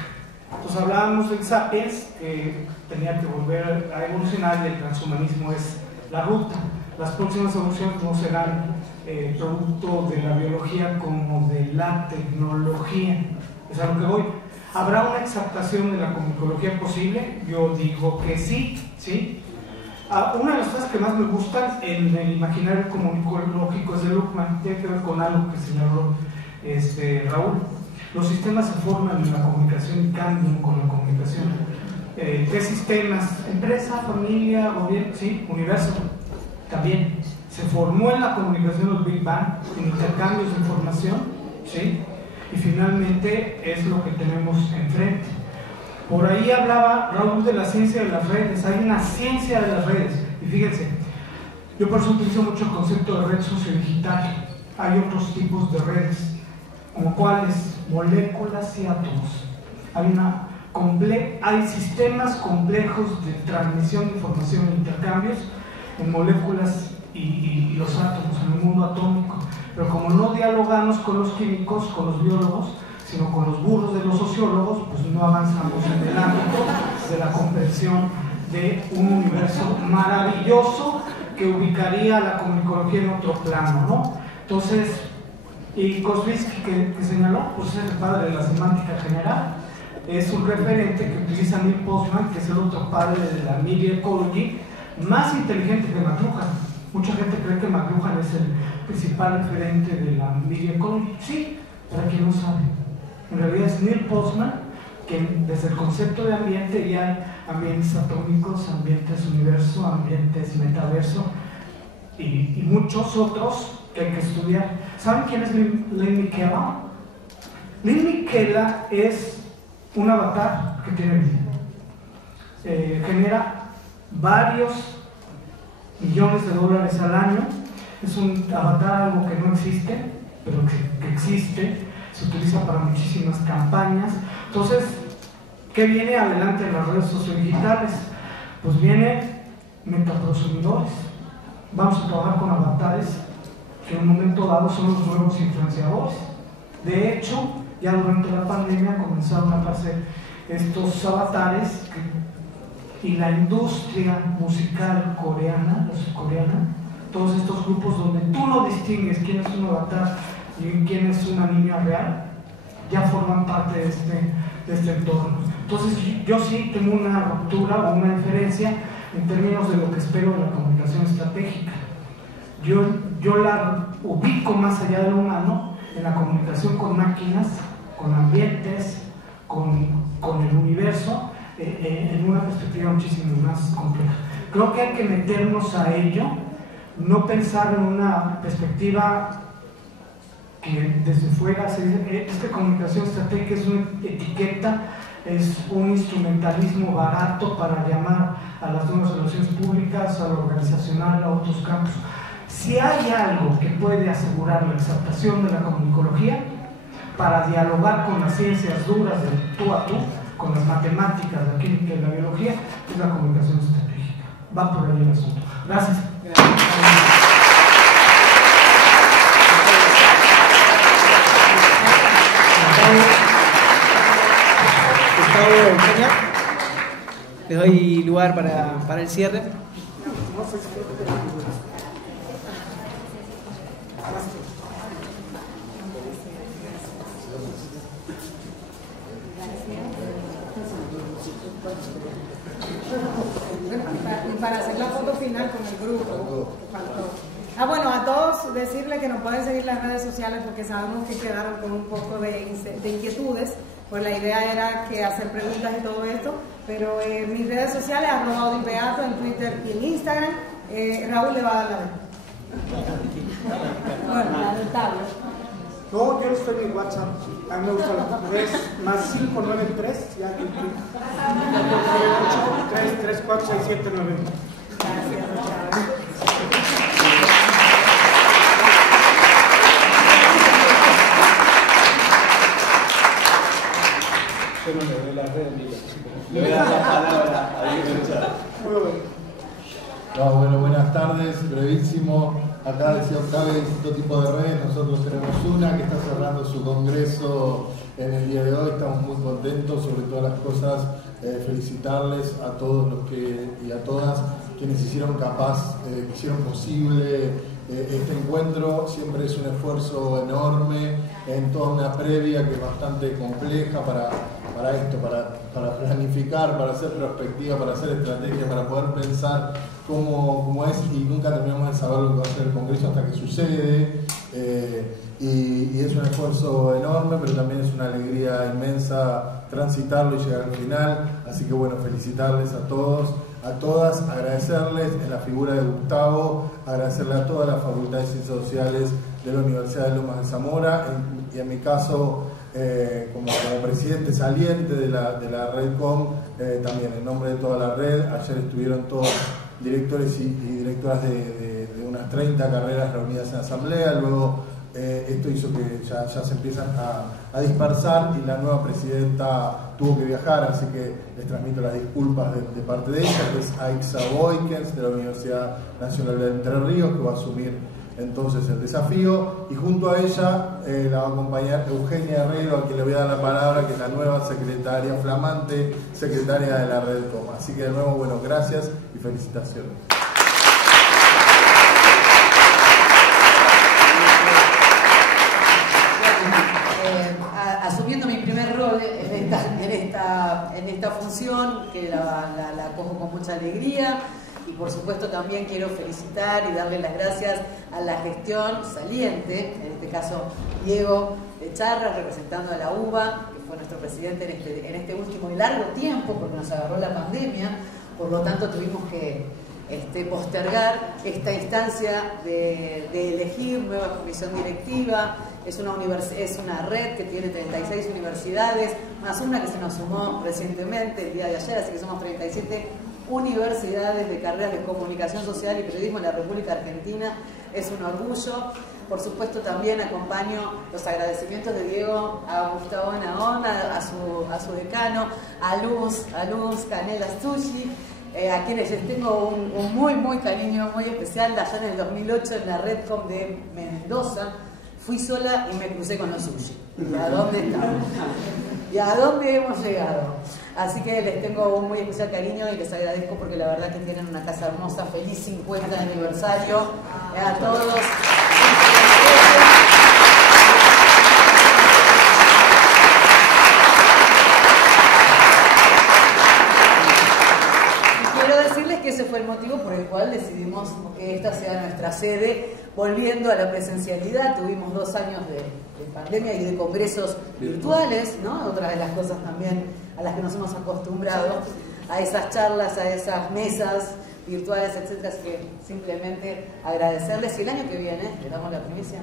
Entonces hablábamos del sapiens, que tenía que volver a evolucionar, y el transhumanismo es la ruta. Las próximas evoluciones no serán producto de la biología como de la tecnología. Es a lo que voy. ¿Habrá una exaptación de la comunicología posible? Yo digo que sí, ¿sí? Una de las cosas que más me gustan en el imaginario comunicológico es de Luhmann, tiene que ver con algo que señaló Raúl. Los sistemas se forman en la comunicación y cambian con la comunicación. ¿Qué sistemas? Empresa, familia, gobierno, sí, universo, también. Se formó en la comunicación del Big Bang, en intercambios de información, ¿sí? Y finalmente es lo que tenemos enfrente. Por ahí hablaba Raúl de la ciencia de las redes. Hay una ciencia de las redes, y fíjense, yo por eso utilizo mucho el concepto de red sociodigital. Hay otros tipos de redes, como cuáles: moléculas y átomos. Hay sistemas complejos de transmisión de información e intercambios en moléculas y los átomos, en el mundo atómico. Pero como no dialogamos con los químicos, con los biólogos, sino con los burros de los sociólogos, pues no avanzamos en el ámbito de la comprensión de un universo maravilloso que ubicaría la comunicología en otro plano, ¿no? Entonces, y Korzybski, que señaló, pues es el padre de la semántica general, es un referente que utiliza Neil Postman, que es el otro padre de la media ecology, más inteligente que McLuhan. Mucha gente cree que McLuhan es el principal referente de la media ecology. Sí, para quien no sabe. En realidad es Neil Postman, que desde el concepto de ambiente ya hay ambientes atómicos, ambientes universo, ambientes metaverso y muchos otros que hay que estudiar. ¿Saben quién es Lynn Miquela? Lynn Miquela es un avatar que tiene vida. Genera varios millones de dólares al año. Es un avatar, algo que no existe, pero que existe. Se utiliza para muchísimas campañas. Entonces, ¿qué viene adelante en las redes sociodigitales? Pues viene metaprosumidores. Vamos a trabajar con avatares que en un momento dado son los nuevos influenciadores. De hecho, ya durante la pandemia comenzaron a aparecer estos avatares y la industria musical coreana, la surcoreana, todos estos grupos donde tú no distingues quién es un avatar y quién es una niña real, ya forman parte de este entorno. Entonces yo sí tengo una ruptura o una diferencia en términos de lo que espero de la comunicación estratégica. Yo la ubico más allá del humano en la comunicación con máquinas, con ambientes, con el universo, en una perspectiva muchísimo más compleja. Creo que hay que meternos a ello, no pensar en una perspectiva que desde fuera se dice, esta comunicación estratégica es una etiqueta, es un instrumentalismo barato para llamar a las nuevas relaciones públicas, a lo organizacional, a otros campos. Si hay algo que puede asegurar la exaltación de la comunicología para dialogar con las ciencias duras de tú a tú, con las matemáticas, la química y la biología, es la comunicación estratégica. Va por ahí el asunto. Gracias. Le doy lugar para el cierre. Y para hacer la foto final con el grupo, faltó. Bueno, a todos decirles que nos pueden seguir en las redes sociales porque sabemos que quedaron con un poco de inquietudes. Pues la idea era que hacer preguntas y todo esto, pero mis redes sociales, @odinbeato en Twitter y en Instagram. Raúl le va a dar la vez. Bueno, la del tablo. No, yo estoy en WhatsApp. A mí me gusta la 3 más 593, ya que 3, 3, 4, 6, 7, 9. Gracias, Chávez. Yo no le doy la red, le voy a dar la palabra a Diego. No, bueno, buenas tardes, brevísimo. Acá decía Octavio, hay distinto tipo de redes. Nosotros tenemos una que está cerrando su congreso en el día de hoy. Estamos muy contentos, sobre todas las cosas. Felicitarles a todos los que y a todas quienes hicieron posible este encuentro. Siempre es un esfuerzo enorme en toda una previa que es bastante compleja para esto, para planificar, para hacer perspectiva, para hacer estrategia, para poder pensar cómo es, y nunca terminamos de saber lo que va a ser el Congreso hasta que sucede, y es un esfuerzo enorme, pero también es una alegría inmensa transitarlo y llegar al final. Así que bueno, felicitarles a todos, a todas, agradecerles en la figura de Gustavo, agradecerle a todas las facultades de Ciencias Sociales de la Universidad de Lomas de Zamora, y en mi caso como presidente saliente de la Redcom, también en nombre de toda la red. Ayer estuvieron todos directores y directoras de unas 30 carreras reunidas en asamblea. Luego esto hizo que ya se empiezan a dispersar, y la nueva presidenta tuvo que viajar, así que les transmito las disculpas de parte de ella, que es Aixa Boykens, de la Universidad Nacional de Entre Ríos, que va a asumir entonces el desafío, y junto a ella la va a acompañar Eugenia Herrero, a quien le voy a dar la palabra, que es la nueva secretaria, flamante secretaria de la Redcom. Así que de nuevo, bueno, gracias y felicitaciones. Asumiendo mi primer rol en esta función, que la cojo con mucha alegría. Y por supuesto también quiero felicitar y darle las gracias a la gestión saliente, en este caso Diego de Charras, representando a la UBA, que fue nuestro presidente en este último y largo tiempo, porque nos agarró la pandemia. Por lo tanto tuvimos que postergar esta instancia de elegir nueva comisión directiva. Es una red que tiene 36 universidades, más una que se nos sumó recientemente el día de ayer, así que somos 37 universidades de carreras de comunicación social y periodismo en la República Argentina. Es un orgullo. Por supuesto también acompaño los agradecimientos de Diego a Gustavo Naón, a su decano, a Luz Canela Sushi, a quienes les tengo un muy cariño muy especial. Allá en el 2008 en la Redcom de Mendoza fui sola y me crucé con los sushi. ¿Y a dónde estamos? ¿Y a dónde hemos llegado? Así que les tengo un muy especial cariño y les agradezco porque la verdad que tienen una casa hermosa. Feliz 50 aniversario a todos. Y quiero decirles que ese fue el motivo por el cual decidimos que esta sea nuestra sede, volviendo a la presencialidad. Tuvimos 2 años de pandemia y de congresos virtuales, ¿no? Otra de las cosas también a las que nos hemos acostumbrado, a esas charlas, a esas mesas virtuales, etcétera. Así que simplemente agradecerles. Y el año que viene, le damos la primicia.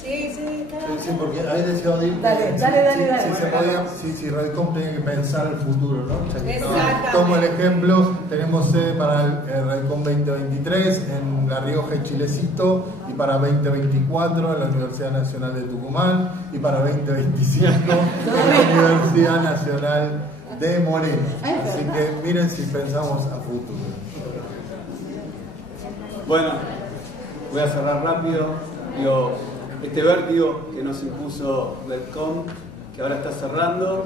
Sí, claro. Sí, porque ahí decía Odil, dale. Si Redcom tiene que pensar el futuro, ¿no? Exactamente. Como el ejemplo, tenemos sede para el Redcom 2023 en La Rioja y Chilecito, y para 2024 en la Universidad Nacional de Tucumán, y para 2025 en la Universidad Nacional de Moreno. Así que miren si pensamos a futuro. Bueno, voy a cerrar rápido. Este vértigo que nos impuso Redcom, que ahora está cerrando,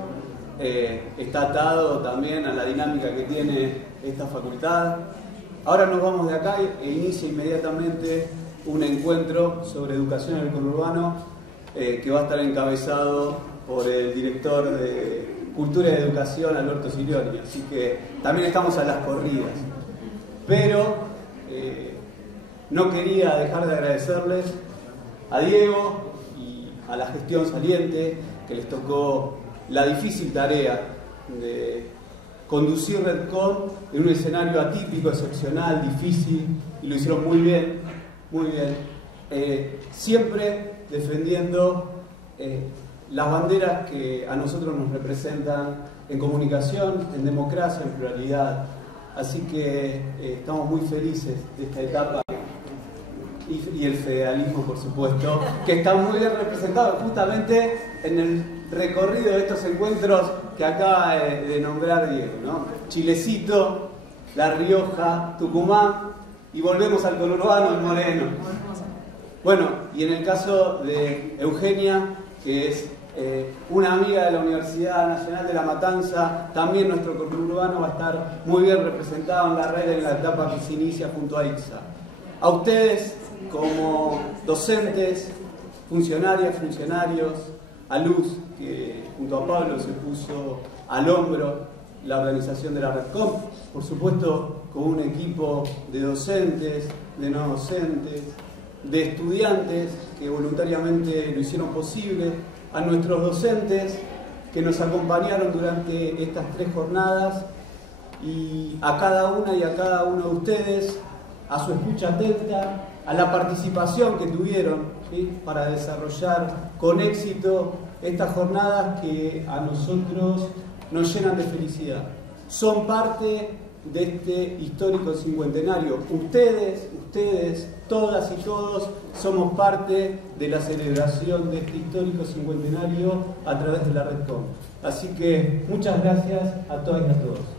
está atado también a la dinámica que tiene esta facultad. Ahora nos vamos de acá e inicia inmediatamente un encuentro sobre educación en el conurbano que va a estar encabezado por el director de Cultura y Educación, Alberto Sirioni. Así que también estamos a las corridas. Pero no quería dejar de agradecerles a Diego y a la gestión saliente, que les tocó la difícil tarea de conducir Redcom en un escenario atípico, excepcional, difícil, y lo hicieron muy bien, muy bien. Siempre defendiendo las banderas que a nosotros nos representan en comunicación, en democracia, en pluralidad. Así que estamos muy felices de esta etapa. Y el federalismo, por supuesto, que está muy bien representado justamente en el recorrido de estos encuentros que acaba de nombrar Diego, ¿no? Chilecito, La Rioja, Tucumán, y volvemos al conurbano, el Moreno. Bueno, y en el caso de Eugenia, que es una amiga de la Universidad Nacional de La Matanza, también nuestro conurbano va a estar muy bien representado en la red en la etapa que se inicia junto a ICSA. A ustedes, como docentes, funcionarias, funcionarios, a Luz, que junto a Pablo se puso al hombro la organización de la Redcom, por supuesto con un equipo de docentes, de no docentes, de estudiantes que voluntariamente lo hicieron posible, a nuestros docentes que nos acompañaron durante estas 3 jornadas, y a cada una y a cada uno de ustedes, a su escucha atenta, a la participación que tuvieron, ¿sí?, para desarrollar con éxito estas jornadas que a nosotros nos llenan de felicidad. Son parte de este histórico cincuentenario. Ustedes, todas y todos, somos parte de la celebración de este histórico cincuentenario a través de la Redcom. Así que muchas gracias a todas y a todos.